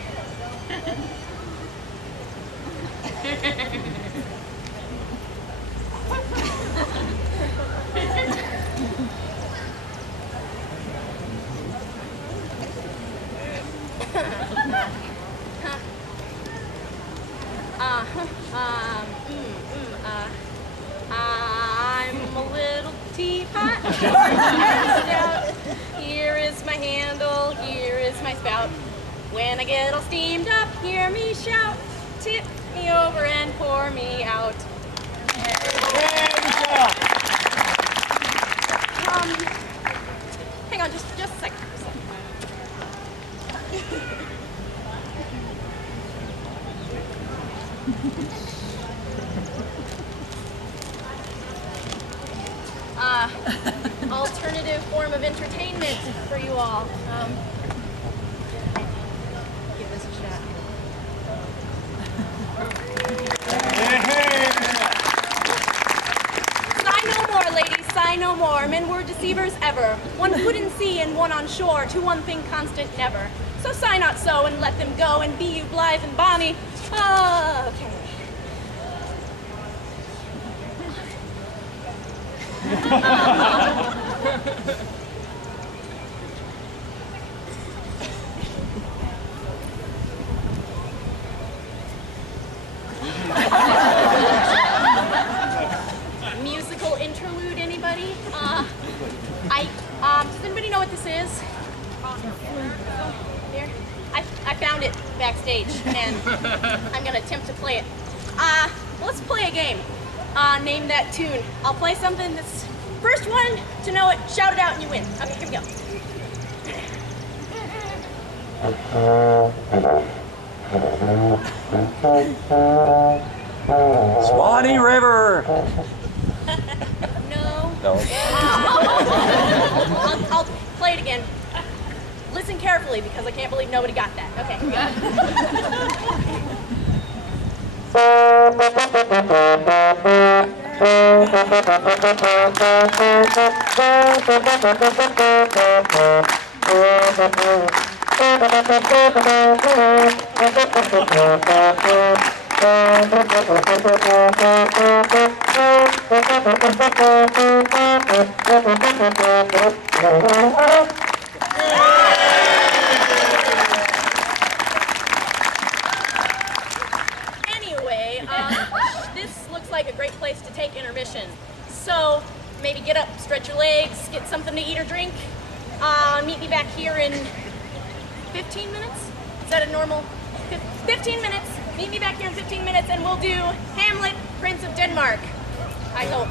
I'm a little teapot. Here is my handle, here is my spout. When I get all steamed up, hear me shout. Tip me over and pour me out. Hang on, just a second. Alternative form of entertainment for you all. Give this a shot. Sigh no more, ladies, sigh no more. Men were deceivers ever. One foot in sea and one on shore, to one thing constant never. So sigh not so and let them go, and be you blithe and bonny. Okay. Musical interlude, anybody? Does anybody know what this is? Here? I found it backstage, and I'm gonna attempt to play it. Let's play a game. Name that tune. I'll play something that's first one to know it, shout it out and you win. Okay, here we go. Swanee River. No. No. I'll play it again. Listen carefully because I can't believe nobody got that. Okay, here we go. Anyway, this looks like a great place to take intermission. So maybe get up, stretch your legs, get something to eat or drink. Meet me back here in 15 minutes? Is that a normal? 15 minutes. Meet me back here in 15 minutes and we'll do Hamlet, Prince of Denmark. I hope.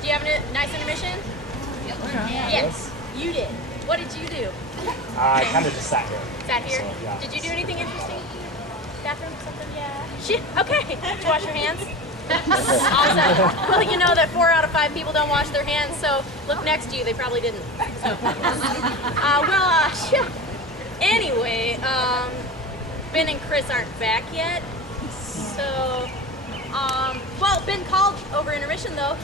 Do you have a nice intermission? Yes, you did. What did you do? I kind of just sat here. Sat here? So, yeah. Did you do anything interesting? Bathroom, something? Yeah. Shit. Okay. Did you wash your hands? Awesome. Well, you know that 4 out of 5 people don't wash their hands, so look next to you. They probably didn't. So. Shit. Anyway, Ben and Chris aren't back yet. So, well, Ben called over intermission, though.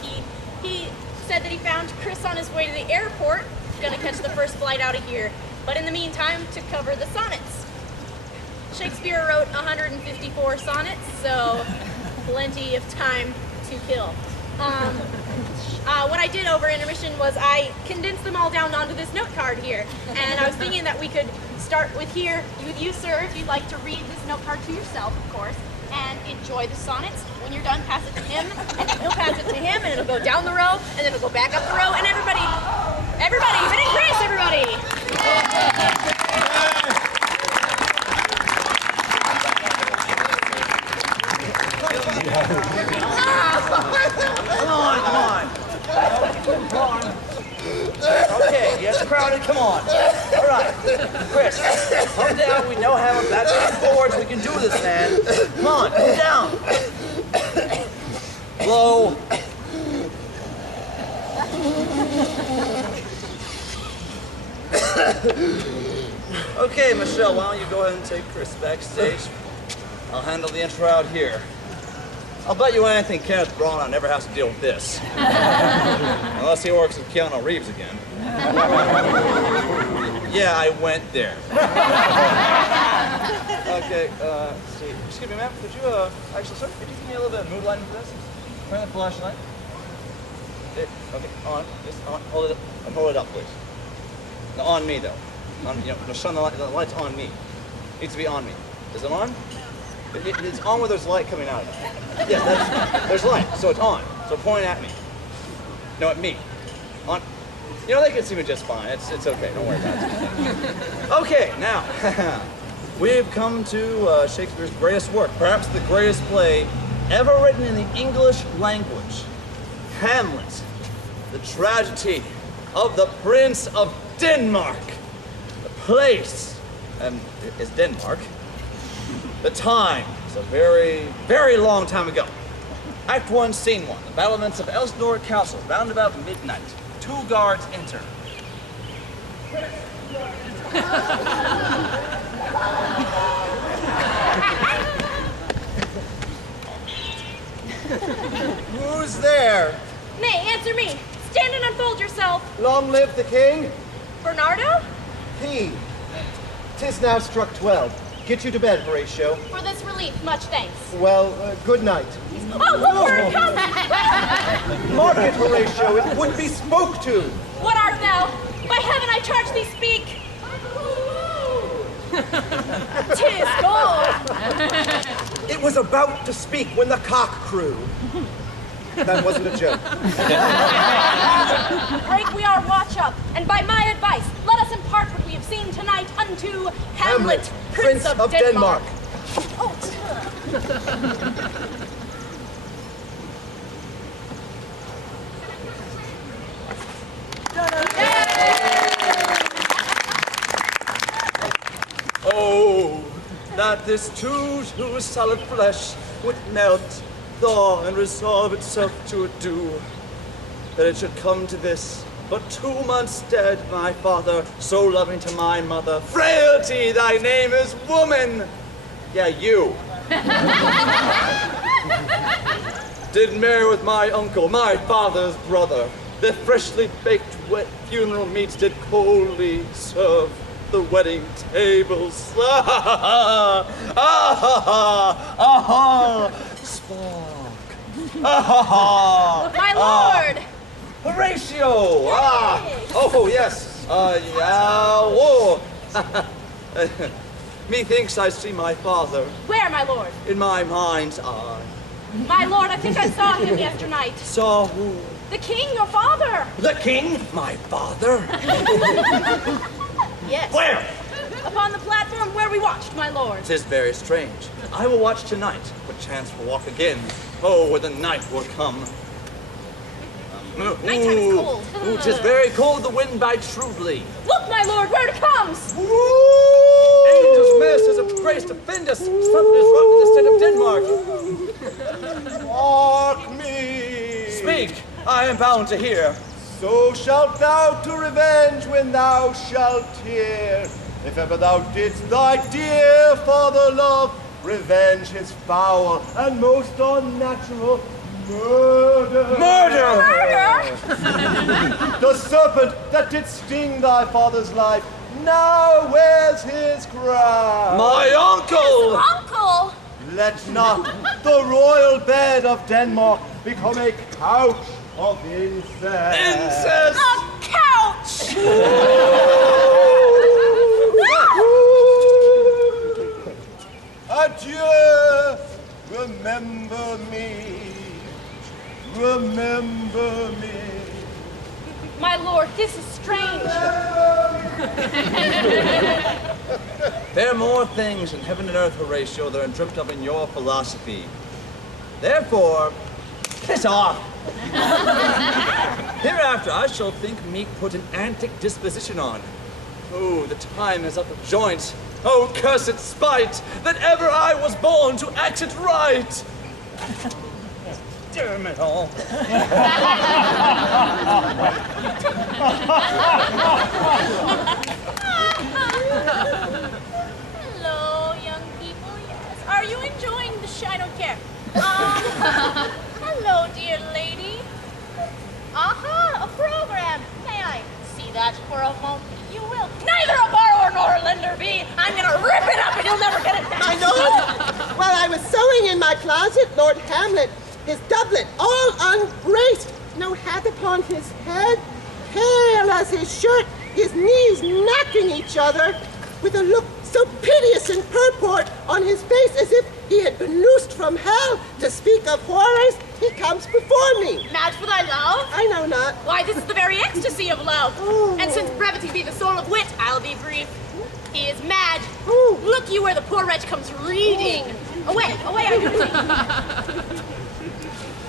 He said that he found Chris on his way to the airport, gonna catch the first flight out of here. But in the meantime, to cover the sonnets. Shakespeare wrote 154 sonnets, so plenty of time to kill. What I did over intermission was I condensed them all down onto this note card here. And I was thinking that we could start with here, with you, sir, if you'd like to read this note card to yourself, of course, and enjoy the sonnets. When you're done, pass it to him, and he'll pass it to him, and it'll go down the row, and then it'll go back up the row, and everybody, Vinnie Chris, everybody! Come on. Okay, yes, crowded, come on. All right, Chris, come down. We know how that's boards. We can do this, man. Come on, come down. Blow. Okay, Michele, why don't you go ahead and take Chris backstage? I'll handle the intro out here. I'll bet you anything Kenneth Branagh never has to deal with this. Unless he works with Keanu Reeves again. Yeah, I went there. Okay, see. Excuse me, ma'am. Could you, actually, sir, could you give me a little bit of mood lighting for this? Turn the flashlight. Okay, on. Just on. Hold it up. Hold it up, please. No, on me, though. On, you know, shine the light's on me. It needs to be on me. Is it on? It's on where there's light coming out of it. Yeah, there's light, so it's on. So point at me. No, at me. On. You know, they can see me just fine. It's okay. Don't worry about it. Okay, now, we've come to Shakespeare's greatest work, perhaps the greatest play ever written in the English language. Hamlet, the tragedy of the Prince of Denmark. The place is Denmark. The time is a very, very long time ago. Act 1, Scene 1. The battlements of Elsinore Castle, round about midnight. 2 guards enter. Who's there? Nay, answer me. Stand and unfold yourself. Long live the king. Bernardo? He. 'Tis now struck 12. Get you to bed, Horatio. For this relief, much thanks. Well, good night. Oh, look where it comes! Mark it, Horatio. It would be spoke to. What art thou? By heaven, I charge thee, speak! 'Tis gold! It was about to speak when the cock crew. That wasn't a joke. Break we our watch up, and by my advice, let us impart what we have seen tonight unto Hamlet, Prince of Denmark. Oh, Oh, that this too solid flesh would melt, thaw, and resolve itself to a dew. That it should come to this, but 2 months dead, my father, so loving to my mother. Frailty, thy name is woman. Yeah, you. Did marry with my uncle, my father's brother. The freshly baked wet funeral meats did coldly serve the wedding tables. Spark. my lord! Horatio! Oh, yes. Yeah, whoa. Methinks I see my father Where, my lord? in my mind's eye. My lord, I think I saw him yesternight. Saw who? The king, your father! The king? My father? Yes. Where? Upon the platform where we watched, my lord. 'Tis very strange. I will watch tonight, perchance will walk again. Oh, where the night will come. Nighttime is cold. Ooh, 'tis very cold, the wind bites shrewdly. Look, my lord, where it comes! Angels, ministers of grace, defend us! Something is wrong in the state of Denmark. Mark me. Speak, I am bound to hear. So shalt thou to revenge when thou shalt hear. If ever thou didst thy dear father love, revenge his foul and most unnatural murder. Murder! Murder? The serpent that did sting thy father's life Now where's his crown? My uncle! Uncle! Let not the royal bed of Denmark become a couch of incest. Incest! A couch! Adieu, remember me, remember me. My lord, this is strange. There are more things in heaven and earth, Horatio, that are dreamt of in your philosophy. Therefore, piss off. Hereafter I shall think meek put an antic disposition on. Oh, the time is up of joint. Oh, cursed spite, that ever I was born to act it right. Damn it all. Hello, young people. Yes. Are you enjoying the show? I don't care. Hello, dear lady. Aha, a program. May I see that for a moment? You will. Neither a borrower nor a lender be. I'm gonna rip it up and you'll never get it back. My lord, while I was sewing in my closet, Lord Hamlet, his doublet all unbraced, no hat upon his head, pale as his shirt, his knees knocking each other, with a look so piteous and purport on his face as if he had been loosed from hell. To speak of horrors, he comes before me. Mad for thy love? I know not. Why, this is the very ecstasy of love. Oh. And since brevity be the soul of wit, I'll be brief. He is mad. Oh. Look you where the poor wretch comes reading. Away, away, I do see.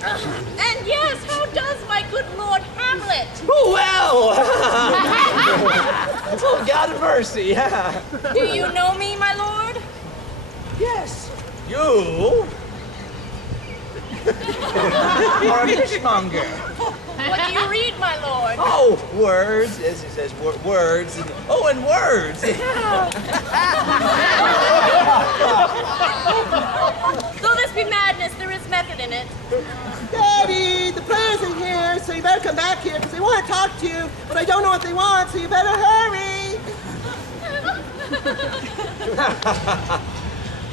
And yes, how does my good Lord Hamlet? Well! Oh, God have mercy. Do you know me, my lord? Yes. You are a fishmonger. What do you read, my lord? Oh, words, as he says, words. And words. Though this be madness, there is method in it. Daddy, the players are here, so you better come back here, because they want to talk to you, but I don't know what they want, so you better hurry.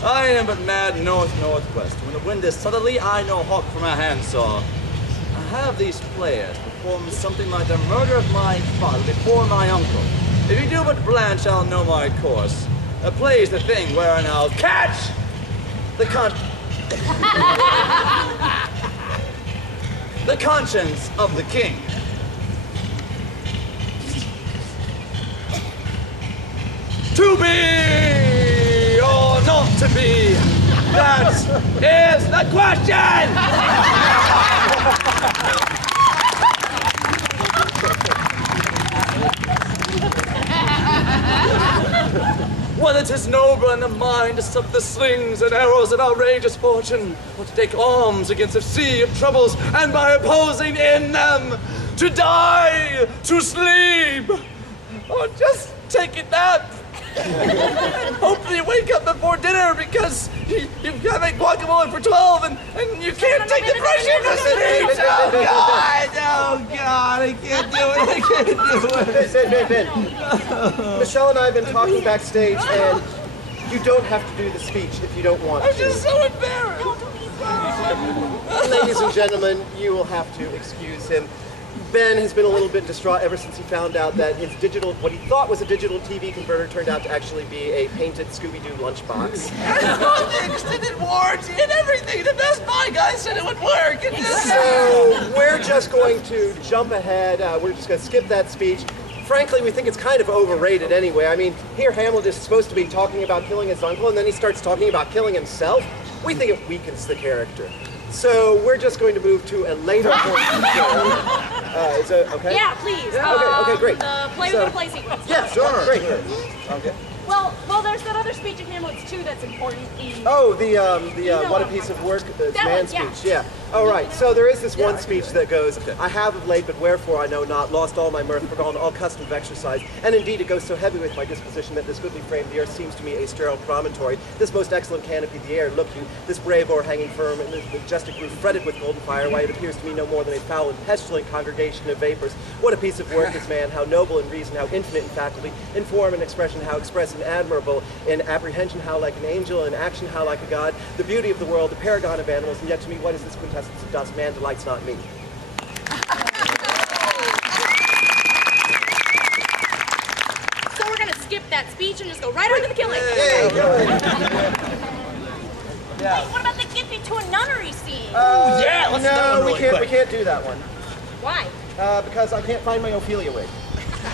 I am but mad north-northwest. When the wind is southerly, I know hawk from a handsaw. I have these players perform something like the murder of my father before my uncle. If you do but blanch, I'll know my course. A play's the thing wherein I'll catch the the conscience of the king. To be or not to be, that is the question! Whether 'tis noble in the mind to suffer the slings and arrows of outrageous fortune, or to take arms against a sea of troubles, and by opposing in them, to die, to sleep, or just take a nap. Hopefully you wake up before dinner because you've got to make guacamole for 12 and you can't take the pressure to sleep. Oh God, I can't do it. Ben. Michele and I have been talking backstage, and you don't have to do the speech if you don't want to. I'm just so embarrassed. Ladies and gentlemen, you will have to excuse him. Ben has been a little bit distraught ever since he found out that his what he thought was a digital TV converter turned out to actually be a painted Scooby-Doo lunchbox. The extended warranty and everything. The Best Buy guy said it would work. So we're just going to jump ahead. We're just going to skip that speech. Frankly, we think it's kind of overrated anyway. I mean, here Hamlet is supposed to be talking about killing his uncle, and then he starts talking about killing himself. We think it weakens the character. So we're just going to move to a later point in the show. Is that okay? Yeah, please. Okay, great. The play within a play sequence. Yeah, sure. Great. Okay. Well, Well, there's that other speech in Hamlet's too that's important. Oh, what a what piece I'm of work, That man one, yeah. speech, yeah. Oh, right, so there is this one I speech can that goes, I have of late, but wherefore I know not, lost all my mirth, forgotten all custom of exercise, and indeed it goes so heavy with my disposition that this goodly frame the earth seems to me a sterile promontory, this most excellent canopy the air, look you, this brave oar hanging firm, and this majestic roof fretted with golden fire, why it appears to me no more than a foul and pestilent congregation of vapors. What a piece of work is man, how noble in reason, how infinite in faculty, in form and expression, how express and admirable, in apprehension, how like an angel, in action, how like a god, the beauty of the world, the paragon of animals, and yet to me, what is this quintessence of dust? Man delights not me. So we're gonna skip that speech and just go right on to the killing. Yeah. What about the get me to a nunnery scene? Yeah, let's do that No, one we really can't. quick. We can't do that one Why? because I can't find my Ophelia wig.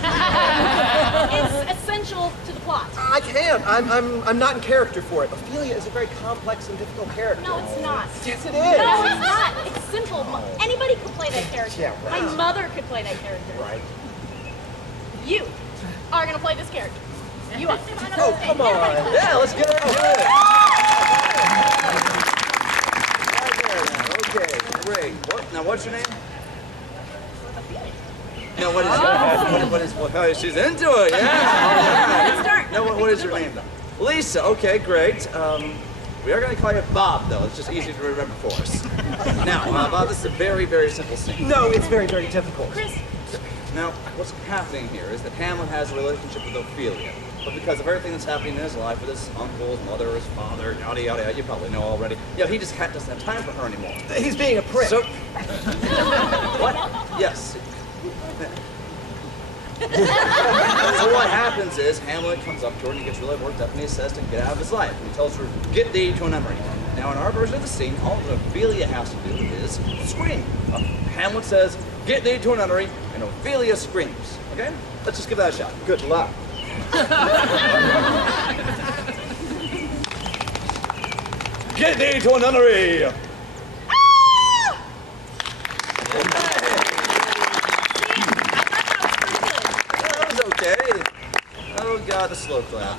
It's essential to the plot. I can't. I'm not in character for it. Ophelia is a very complex and difficult character. No, it's not. Yes, it No, is. it's not. It's simple. Anybody could play that character. Yeah, right. My mother could play that character. Right. You are gonna play this character. You are. Oh, come on. Yeah, let's get into it. Right there now. Okay, great. Now, what's your name? No, what is oh, she's into it, yeah. Let's start. No, what is your name? Lisa, okay, great. We are going to call you Bob, though. It's just easy to remember for us. Now, Bob, this is a very, very simple scene. No, it's very, very difficult. Chris, Now, what's happening here is that Hamlet has a relationship with Ophelia. But because of everything that's happening in his life with his uncle, his mother, his father, yada, yada, yada, you probably know already. Yeah, he just doesn't have time for her anymore. He's being a prick. So, what? Yes. So what happens is Hamlet comes up to her and he gets really worked up and he says to get out of his life. And he tells her, get thee to a nunnery. Now in our version of the scene, all that Ophelia has to do is scream. Hamlet says, get thee to a nunnery, and Ophelia screams. Okay? Let's just give that a shot. Good luck. Get thee to a nunnery! That was okay. Oh God, the slow clap.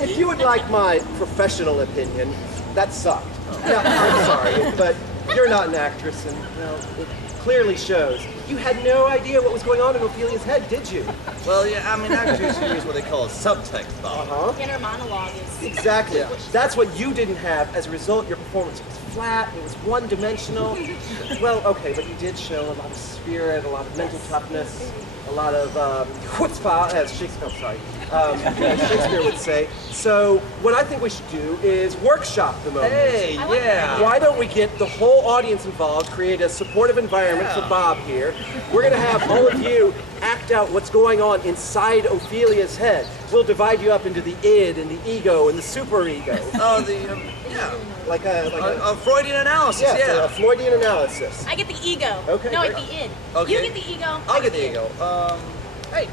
If you would like my professional opinion, that sucked. No, I'm sorry, but you're not an actress, and well, it clearly shows. You had no idea what was going on in Ophelia's head, did you? Well, yeah, I mean, actors use what they call subtext, Bob. Uh-huh. inner monologue is. Exactly. Yeah. That's what you didn't have. As a result, your performance was flat, it was one-dimensional. Well, okay, but you did show a lot of spirit, a lot of mental toughness, a lot of chutzpah, as Shakespeare, as Shakespeare would say. So what I think we should do is workshop the moment. Hey, yeah. Why don't we get the whole audience involved, create a supportive environment for Bob here. We're going to have all of you act out what's going on inside Ophelia's head. We'll divide you up into the id and the ego and the superego. Oh, yeah. Like a Freudian analysis, yeah, yeah. a Freudian analysis. I get the ego. Okay, No, I great. get the id. Okay. You get the ego. I'll get the ego. Hey.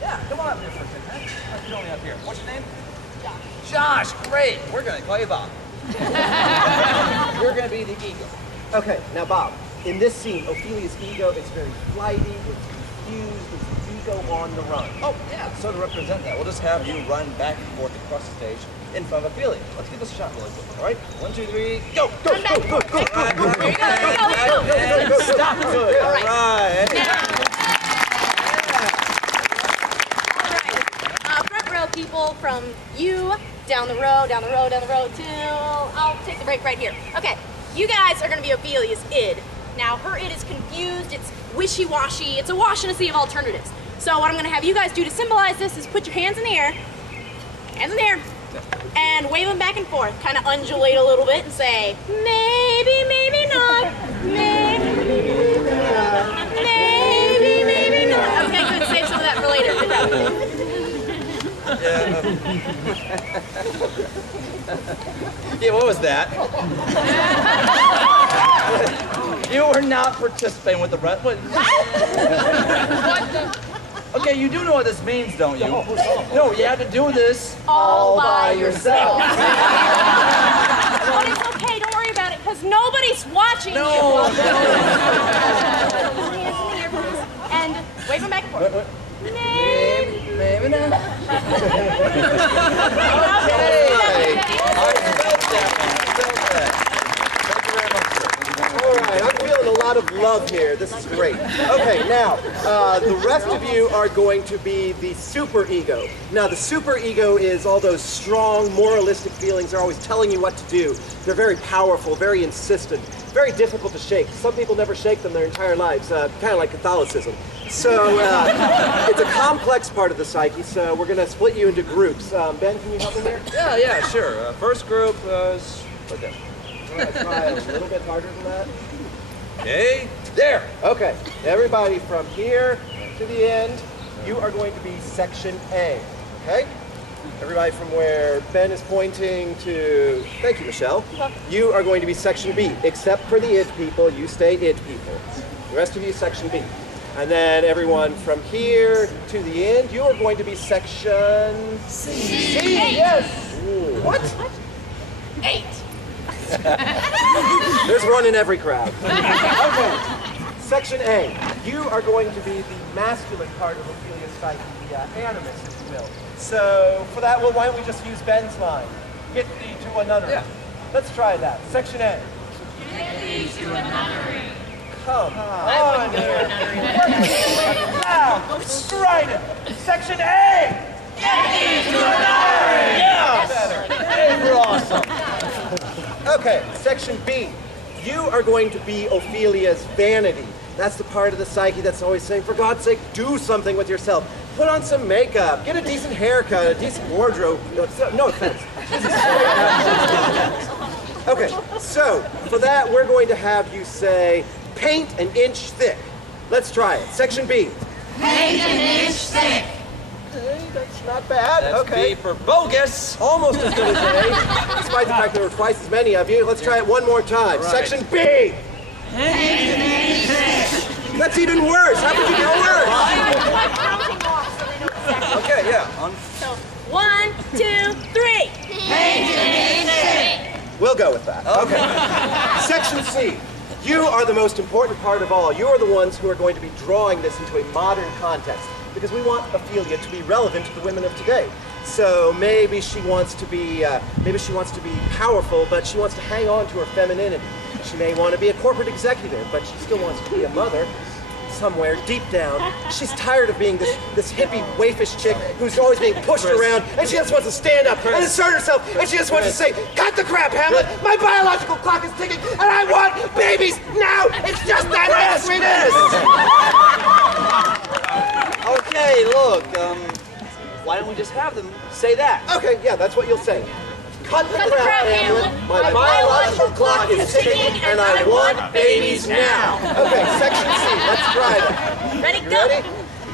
Yeah, come on up here for a second. Let's join me up here. What's your name? Josh, great. We're going to call you Bob. You're going to be the ego. Okay, now Bob, in this scene, Ophelia's ego is very flighty, it's confused, it's the ego on the run. Oh, yeah. So to represent that, we'll just have you run back and forth across the stage in front of Ophelia. Let's give this a shot really quick, all right? 1, 2, 3, go! Go, go, go, go, go, All right, go, there you go. There you go. And stop. Good. All right. Front row people from you, down the row, down the row, down the row, till I'll take the break right here. Okay, you guys are gonna be Ophelia's id. Now, her id is confused, it's wishy-washy, it's a wash in a sea of alternatives. So what I'm gonna have you guys do to symbolize this is put your hands in the air, and wave them back and forth. Kind of undulate a little bit and say, maybe, maybe not, maybe, maybe not. Okay, good, save some of that for later. Good job. Yeah, what was that? You were not participating with the rest. What? Okay, you do know what this means, don't you? No, you have to do this All by yourself. But it's okay, don't worry about it, because nobody's watching No. you. And wave them back and forth. Maybe, even know. All right, I'm feeling a lot of love here. This is great. Okay, now, the rest of you are going to be the superego. Now, the superego is all those strong, moralistic feelings. They're always telling you what to do. They're very powerful, very insistent, very difficult to shake. Some people never shake them their entire lives, kind of like Catholicism. So, it's a complex part of the psyche, so we're going to split you into groups. Ben, can you help me here? Yeah, sure. First group is right there. I'm going to try a little bit harder than that. Okay, there. Okay, everybody from here to the end, you are going to be section A, okay? Everybody from where Ben is pointing to, thank you, Michele. You are going to be section B, except for the id people, you stay id people. The rest of you, section B. And then everyone from here to the end, you are going to be section C. Yes. Ooh. What? 8. There's one in every crowd. Okay. Section A. You are going to be the masculine part of Ophelia's psyche, the animus, if you will. So for that, well, why don't we just use Ben's line? Get thee to a nunnery. Yeah. Let's try that. Section A. Get thee to a nunnery. Come on here. Loud, strident. Section A. Get thee to a nunnery. Yeah. Better. Hey, we're awesome. Okay, section B. You are going to be Ophelia's vanity. That's the part of the psyche that's always saying, for God's sake, do something with yourself. Put on some makeup, get a decent haircut, a decent wardrobe. No offense. Okay, so for that, we're going to have you say, paint an inch thick. Let's try it. Section B. Paint an inch thick. Okay, that's not bad. That's Okay. B for bogus. Almost as good as A, despite the fact there were twice as many of you. Let's try it one more time. Right. Section B. That's even worse. How could you do worse? Counting off so they know exactly. Okay, yeah. So 1, 2, 3. Paint an inch thick. We'll go with that. Okay. Section C. You are the most important part of all. You are the ones who are going to be drawing this into a modern context, because we want Ophelia to be relevant to the women of today. So maybe she wants to be powerful, but she wants to hang on to her femininity. She may want to be a corporate executive, but she still wants to be a mother. Somewhere deep down, she's tired of being this hippie, waifish chick who's always being pushed around, and she just wants to stand up and assert herself, and she just wants to say, cut the crap, Hamlet! My biological clock is ticking, and I want babies now! It's just that ass! Okay, look, why don't we just have them say that? Okay, yeah, that's what you'll say. Cut the crap, Hamlet! My biological clock is ticking, and I want babies now! Okay, section C, let's try that. Ready, go. Ready?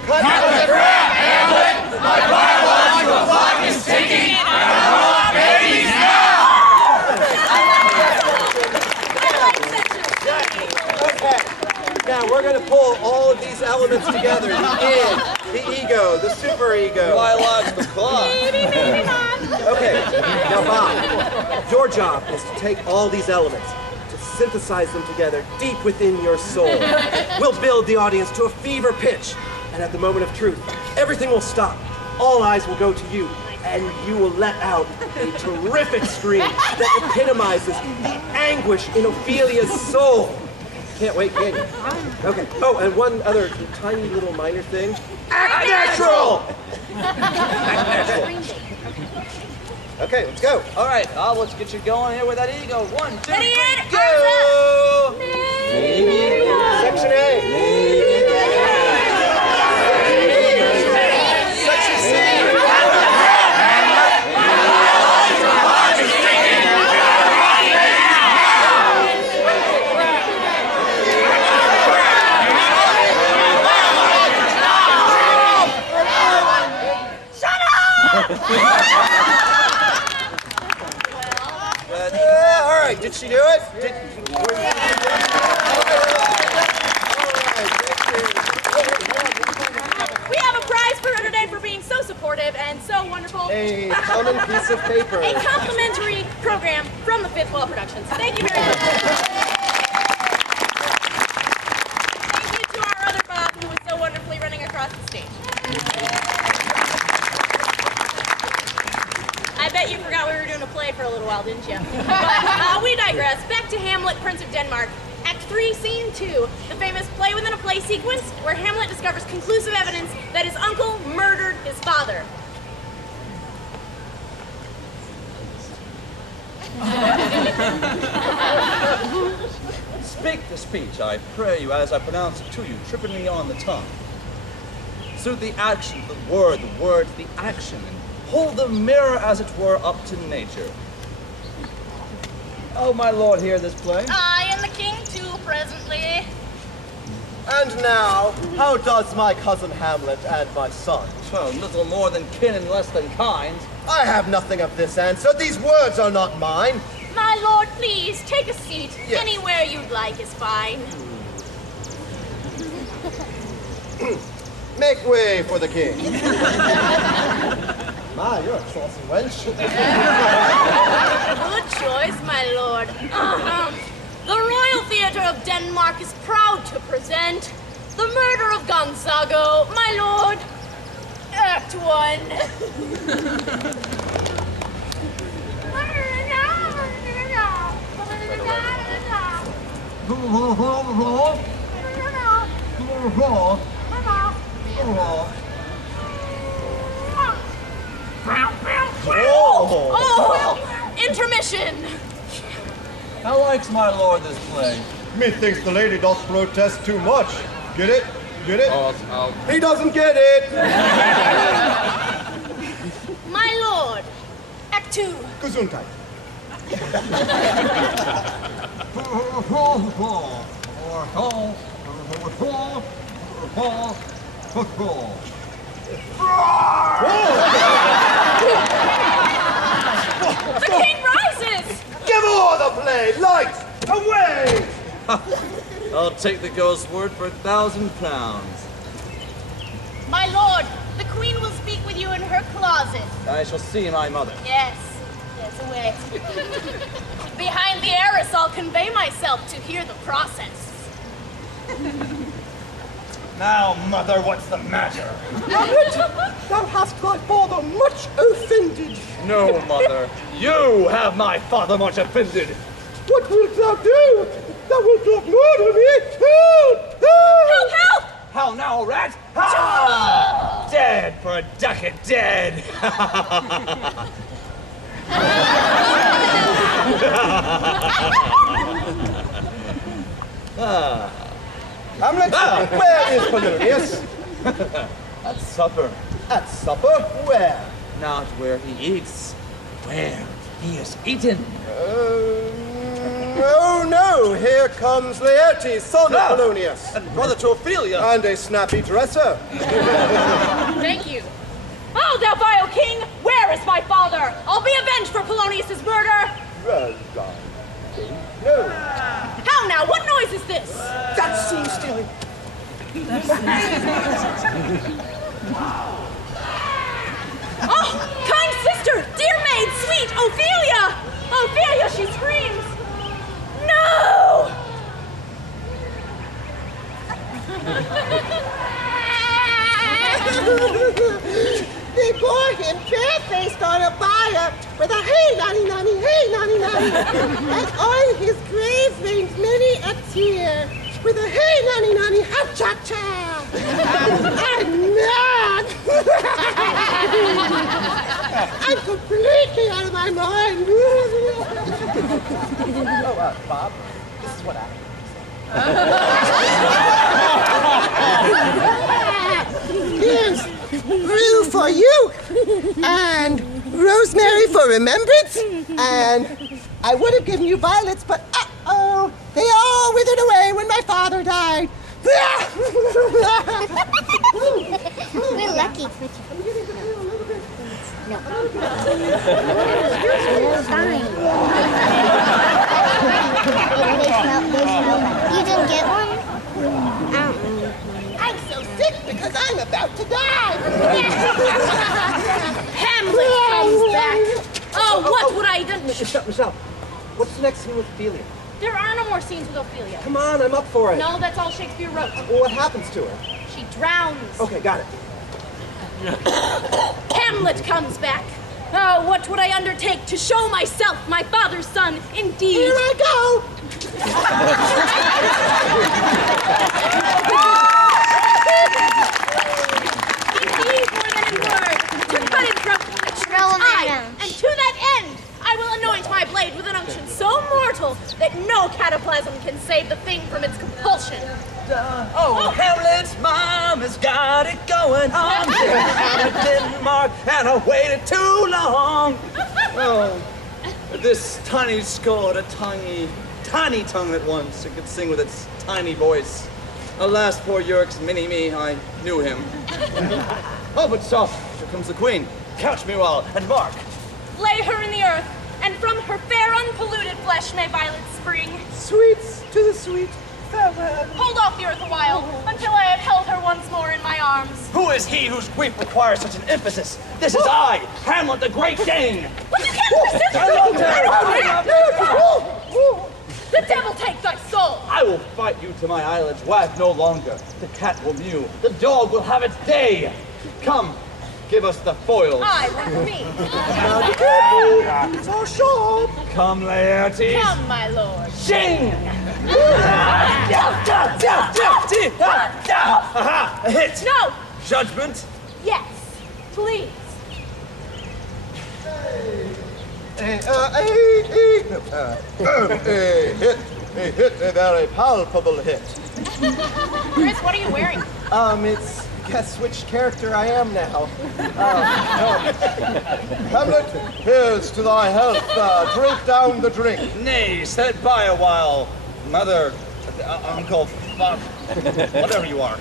Cut the crap, Hamlet! My biological clock is ticking, and I want babies now! Okay, now we're going to pull all of these elements together. The id, the ego, the superego. Biological clock. Okay, now Bob, your job is to take all these elements, to synthesize them together deep within your soul. We'll build the audience to a fever pitch, and at the moment of truth, everything will stop. All eyes will go to you, and you will let out a terrific scream that epitomizes the anguish in Ophelia's soul. Can't wait, can you? Okay. Oh, and one other tiny little minor thing. Act natural! Act natural. Okay, let's go. All right, let's get you going here with that ego. 1, 2, 3, Ready, go! Section A. Section C. All right, did she do it? We have a prize for her today for being so supportive and so wonderful. A common piece of paper. A complimentary program from the Fifth Wall Productions. Thank you very much. Thank you to our other Bob, who was so wonderfully running across the stage. for a little while, didn't you? But we digress. Back to Hamlet, Prince of Denmark. Act 3, Scene 2, the famous play within a play sequence where Hamlet discovers conclusive evidence that his uncle murdered his father. Speak the speech, I pray you, as I pronounce it to you, tripping me on the tongue. Suit the action, the word to the action, and hold the mirror, as it were, up to nature. Oh, my lord, hear this play? I and the king, too, presently. And now, how does my cousin Hamlet and my son? Well, little more than kin and less than kind. I have nothing of this answer. These words are not mine. My lord, please, take a seat. Yes. Anywhere you'd like is fine. Make way for the king. My, you're a saucy wench. Good choice, my lord. The Royal Theatre of Denmark is proud to present The Murder of Gonzago, my lord. Act 1. Oh, intermission. How likes my lord this play? Methinks the lady doth protest too much. Get it? Get it? Oh, He doesn't get it! My lord. Act 2. Gesundheit. The king rises. Give all the play! Lights! Away! I'll take the ghost's word for £1,000. My lord, the queen will speak with you in her closet. I shall see my mother. Yes, away. Behind the arras, I'll convey myself to hear the process. Now, mother, what's the matter? Hamlet, thou hast thy father much offended. No, mother. You have my father much offended. What wilt thou do? Thou wilt not murder me? Help! Help, help! How now, rat? Ha! Dead for a ducat, dead. Hamlet, where is Polonius? At supper. At supper? Where? Not where he eats. Where he is eaten. Oh no, here comes Laertes, son of Ah! Polonius. And brother to Ophelia. And a snappy dresser. Thank you. Oh, thou vile king, where is my father? I'll be avenged for Polonius' murder. Well done. No. How now? What noise is this? That's scene stealing. Oh, kind sister, dear maid, sweet Ophelia! Ophelia, she screams. No! They bore him barefaced on a bier with a hey nanny nanny, hey nanny nanny, and on his grave veins many a tear with a hey nanny nanny, ha cha cha. I'm mad. I'm completely out of my mind. Oh, Bob, this is what happened. Here's rue for you, and rosemary for remembrance, and I would have given you violets, but uh-oh, they all withered away when my father died. We're lucky. No. They're fine. They smell bad. You didn't get one? I'm so sick because I'm about to die. Hamlet comes back. Oh, what would I done? Michele, what's the next scene with Ophelia? There are no more scenes with Ophelia. Come on, I'm up for it. No, that's all Shakespeare wrote. Well, what happens to her? She drowns. Okay, got it. Hamlet comes back. Oh, what would I undertake to show myself my father's son, indeed? Here I go! Indeed, more than in word, to cut and throat and to that end, I will anoint my blade with an unction so mortal that no cataplasm can save the thing from its compulsion. Hamlet's mom has got it going on. I didn't mark and I waited too long. Oh, this tiny skull had a tiny tongue at once. It could sing with its tiny voice. Alas, poor Yorick's mini-me, I knew him. Oh, but soft, here comes the queen. Couch me well, and mark. Lay her in the earth, and from her fair unpolluted flesh may violets spring. Sweets to the sweet, farewell. Hold off the earth a while, until I have held her once more in my arms. Who is he whose grief requires such an emphasis? This is I, Hamlet the Great Dane. But you can't persist! I loved her! The devil take thy soul! I will fight you to my eyelids wag no longer. The cat will mew. The dog will have its day. Come, give us the foils. I with me. Now be careful, it's our shop. Come, Laertes. Come, my lord. Sing! Aha! A hit! No! Judgment? Yes, please. A very palpable hit. Chris, what are you wearing? It's guess which character I am now. Hamlet, here's to thy health. Drink down the drink. Nay, set by a while. Mother, uncle, fuck, whatever you are.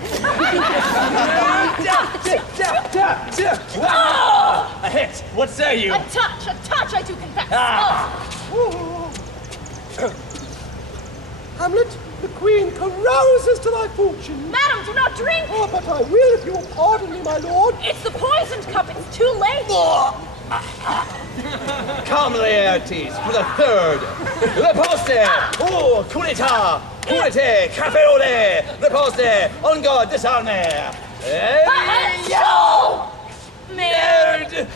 A hit! What say you? A touch, I do confess. Hamlet, the queen carouses to thy fortune. Madam, do not drink! Oh, but I will if you will pardon me, my lord. It's the poisoned cup, it's too late! Come, Laertes, for the third. Riposte! Oh, cunita! Cunite! Cafe ole! Riposte! On guard, disarme! Yo! Nerd!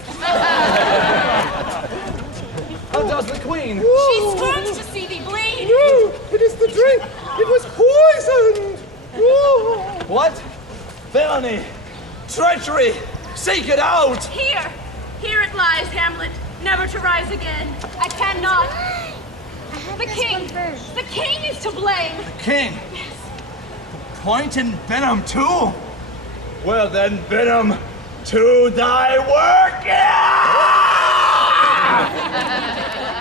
How does the queen? She scorns to see thee bleed! No, it is the drink. It was poisoned. Oh. What? Felony! Treachery! Seek it out! Here it lies, Hamlet, never to rise again. I cannot. The king is to blame. King? Point and venom too? Well then, venom to thy work!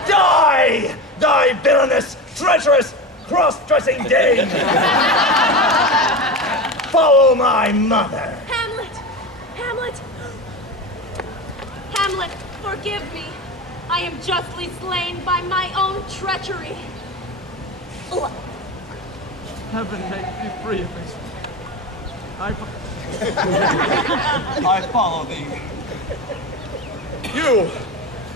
Die! Thy villainous, treacherous, cross-dressing Dane! Follow my mother! Hamlet, forgive me. I am justly slain by my own treachery. Heaven make me free of it. I follow thee. You,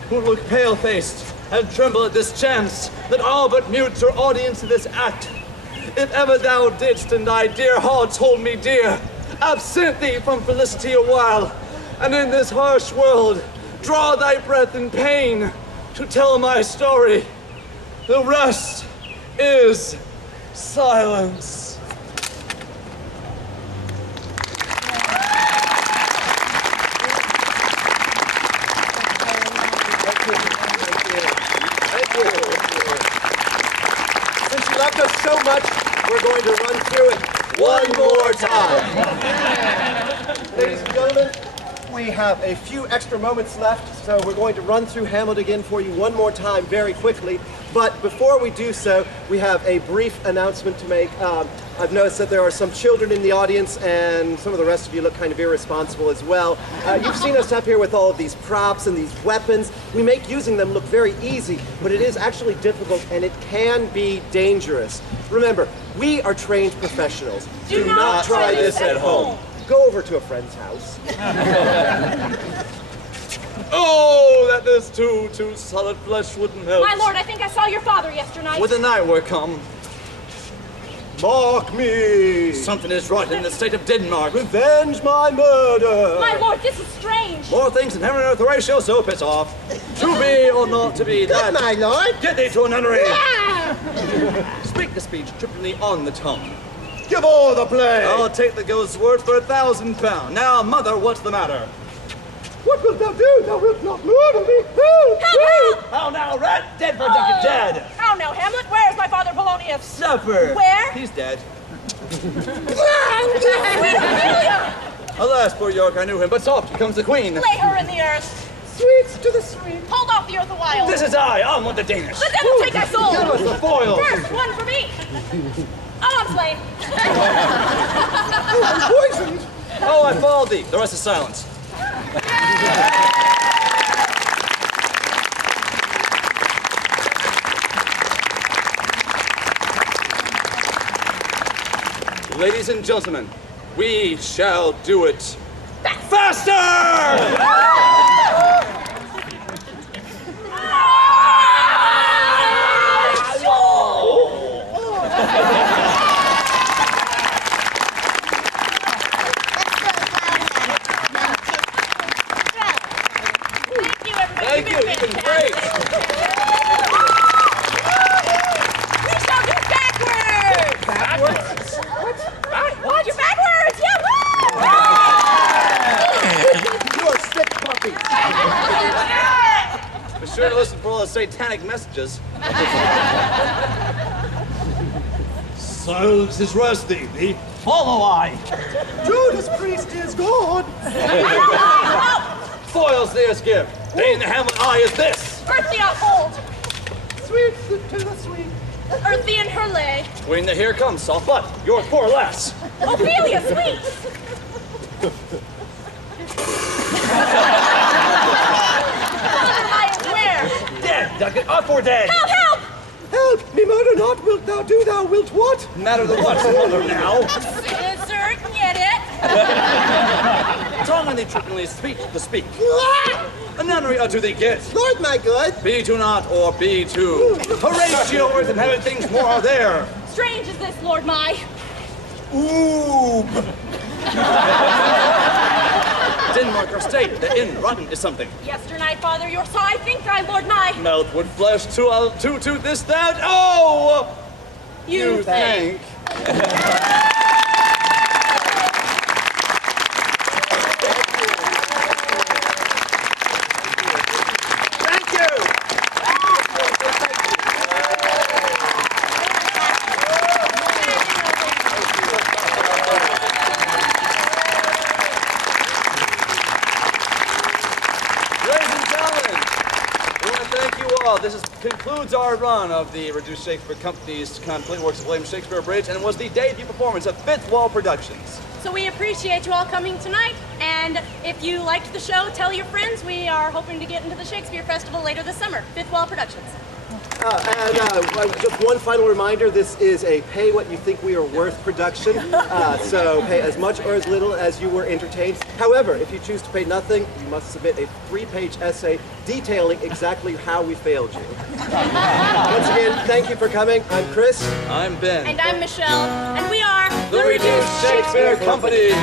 who look pale-faced and tremble at this chance that all but mutes your audience to this act, if ever thou didst in thy dear hearts hold me dear, absent thee from felicity a while, and in this harsh world, draw thy breath in pain to tell my story. The rest is silence. Thank you. Since you loved us so much, we're going to run through it one more time. Ladies and gentlemen, we have a few extra moments left, so we're going to run through Hamlet again for you one more time very quickly. But before we do so, we have a brief announcement to make. I've noticed that there are some children in the audience, and some of the rest of you look kind of irresponsible as well. You've seen us up here with all of these props and these weapons. We make using them look very easy, but it is actually difficult, and it can be dangerous. Remember, we are trained professionals. Do not try this at home. Go over to a friend's house. Oh, that this too solid flesh wouldn't melt. My lord, I think I saw your father yesternight. With the night were come. Mark me. Something is right in the state of Denmark. Revenge my murder. My lord, this is strange. More things in heaven and earth the ratio, so piss off. To be or not to be, that. My lord. Get thee to a nunnery. Speak the speech trippingly on the tongue. Give all the play. I'll take the ghost's word for £1,000. Now, mother, what's the matter? What wilt thou do? Thou wilt not murder me. Help! Help! How now, rat? Dead for a ducat dead. How now, Hamlet? Where is my father Polonius? Supper. Where? He's dead. Sweet Ophelia! Alas, poor York, I knew him, but soft, here comes the queen. Lay her in the earth. Sweets to the sweet. Hold off the earth a while. This is I want the Danish. The devil take thy soul. Give us the foils. First, one for me. Oh, I'm slain. Poisoned. Oh, I followed thee. The rest is silence. Ladies and gentlemen, we shall do it faster! Thank you, everybody. Thank you, you've been great. We shall do backwards. Backwards? What? You're backwards. Yeah. You are sick puppies. Be sure to listen for all the satanic messages. Silence is rusty. Thee follow I. Judas Priest is gone. Foils there's give. They in the Hamlet eye is this. Earth the uphold. Sweets to the sweet. Earth the in her lay. Queen, the here comes, soft butt. Yours poor lass. Ophelia, sweet. I am where? Dead, ducat, up or dead. Help, help. Help me murder not. Wilt thou do? Thou wilt what? Matter the what, mother now. Sir, get it? Tongue and thee trippingly, speech to speak. A nunnery unto thee get. Lord, my good. Be to not or be to. Horatio, earth and heaven, things more are there. Strange is this, Lord my. Oob. Denmark or state, the inn rotten is something. Yesternight, father, your saw, I think I, Lord my. Mouth would flesh to this that. Oh! You think. Thank you! Ladies and gentlemen, we want to thank you all. This concludes our run of the Reduced Shakespeare Company's complete works of William Shakespeare Abridged, and was the debut performance of Fifth Wall Productions. So we appreciate you all coming tonight, and if you liked the show, tell your friends. We are hoping to get into the Shakespeare Festival later this summer. Fifth Wall Productions. Just one final reminder, this is a pay what you think we are worth production, so pay as much or as little as you were entertained. However, if you choose to pay nothing, you must submit a 3-page essay detailing exactly how we failed you. Once again, thank you for coming. I'm Chris. I'm Ben. And I'm Michelle, and we are the Reduced Shakespeare Company.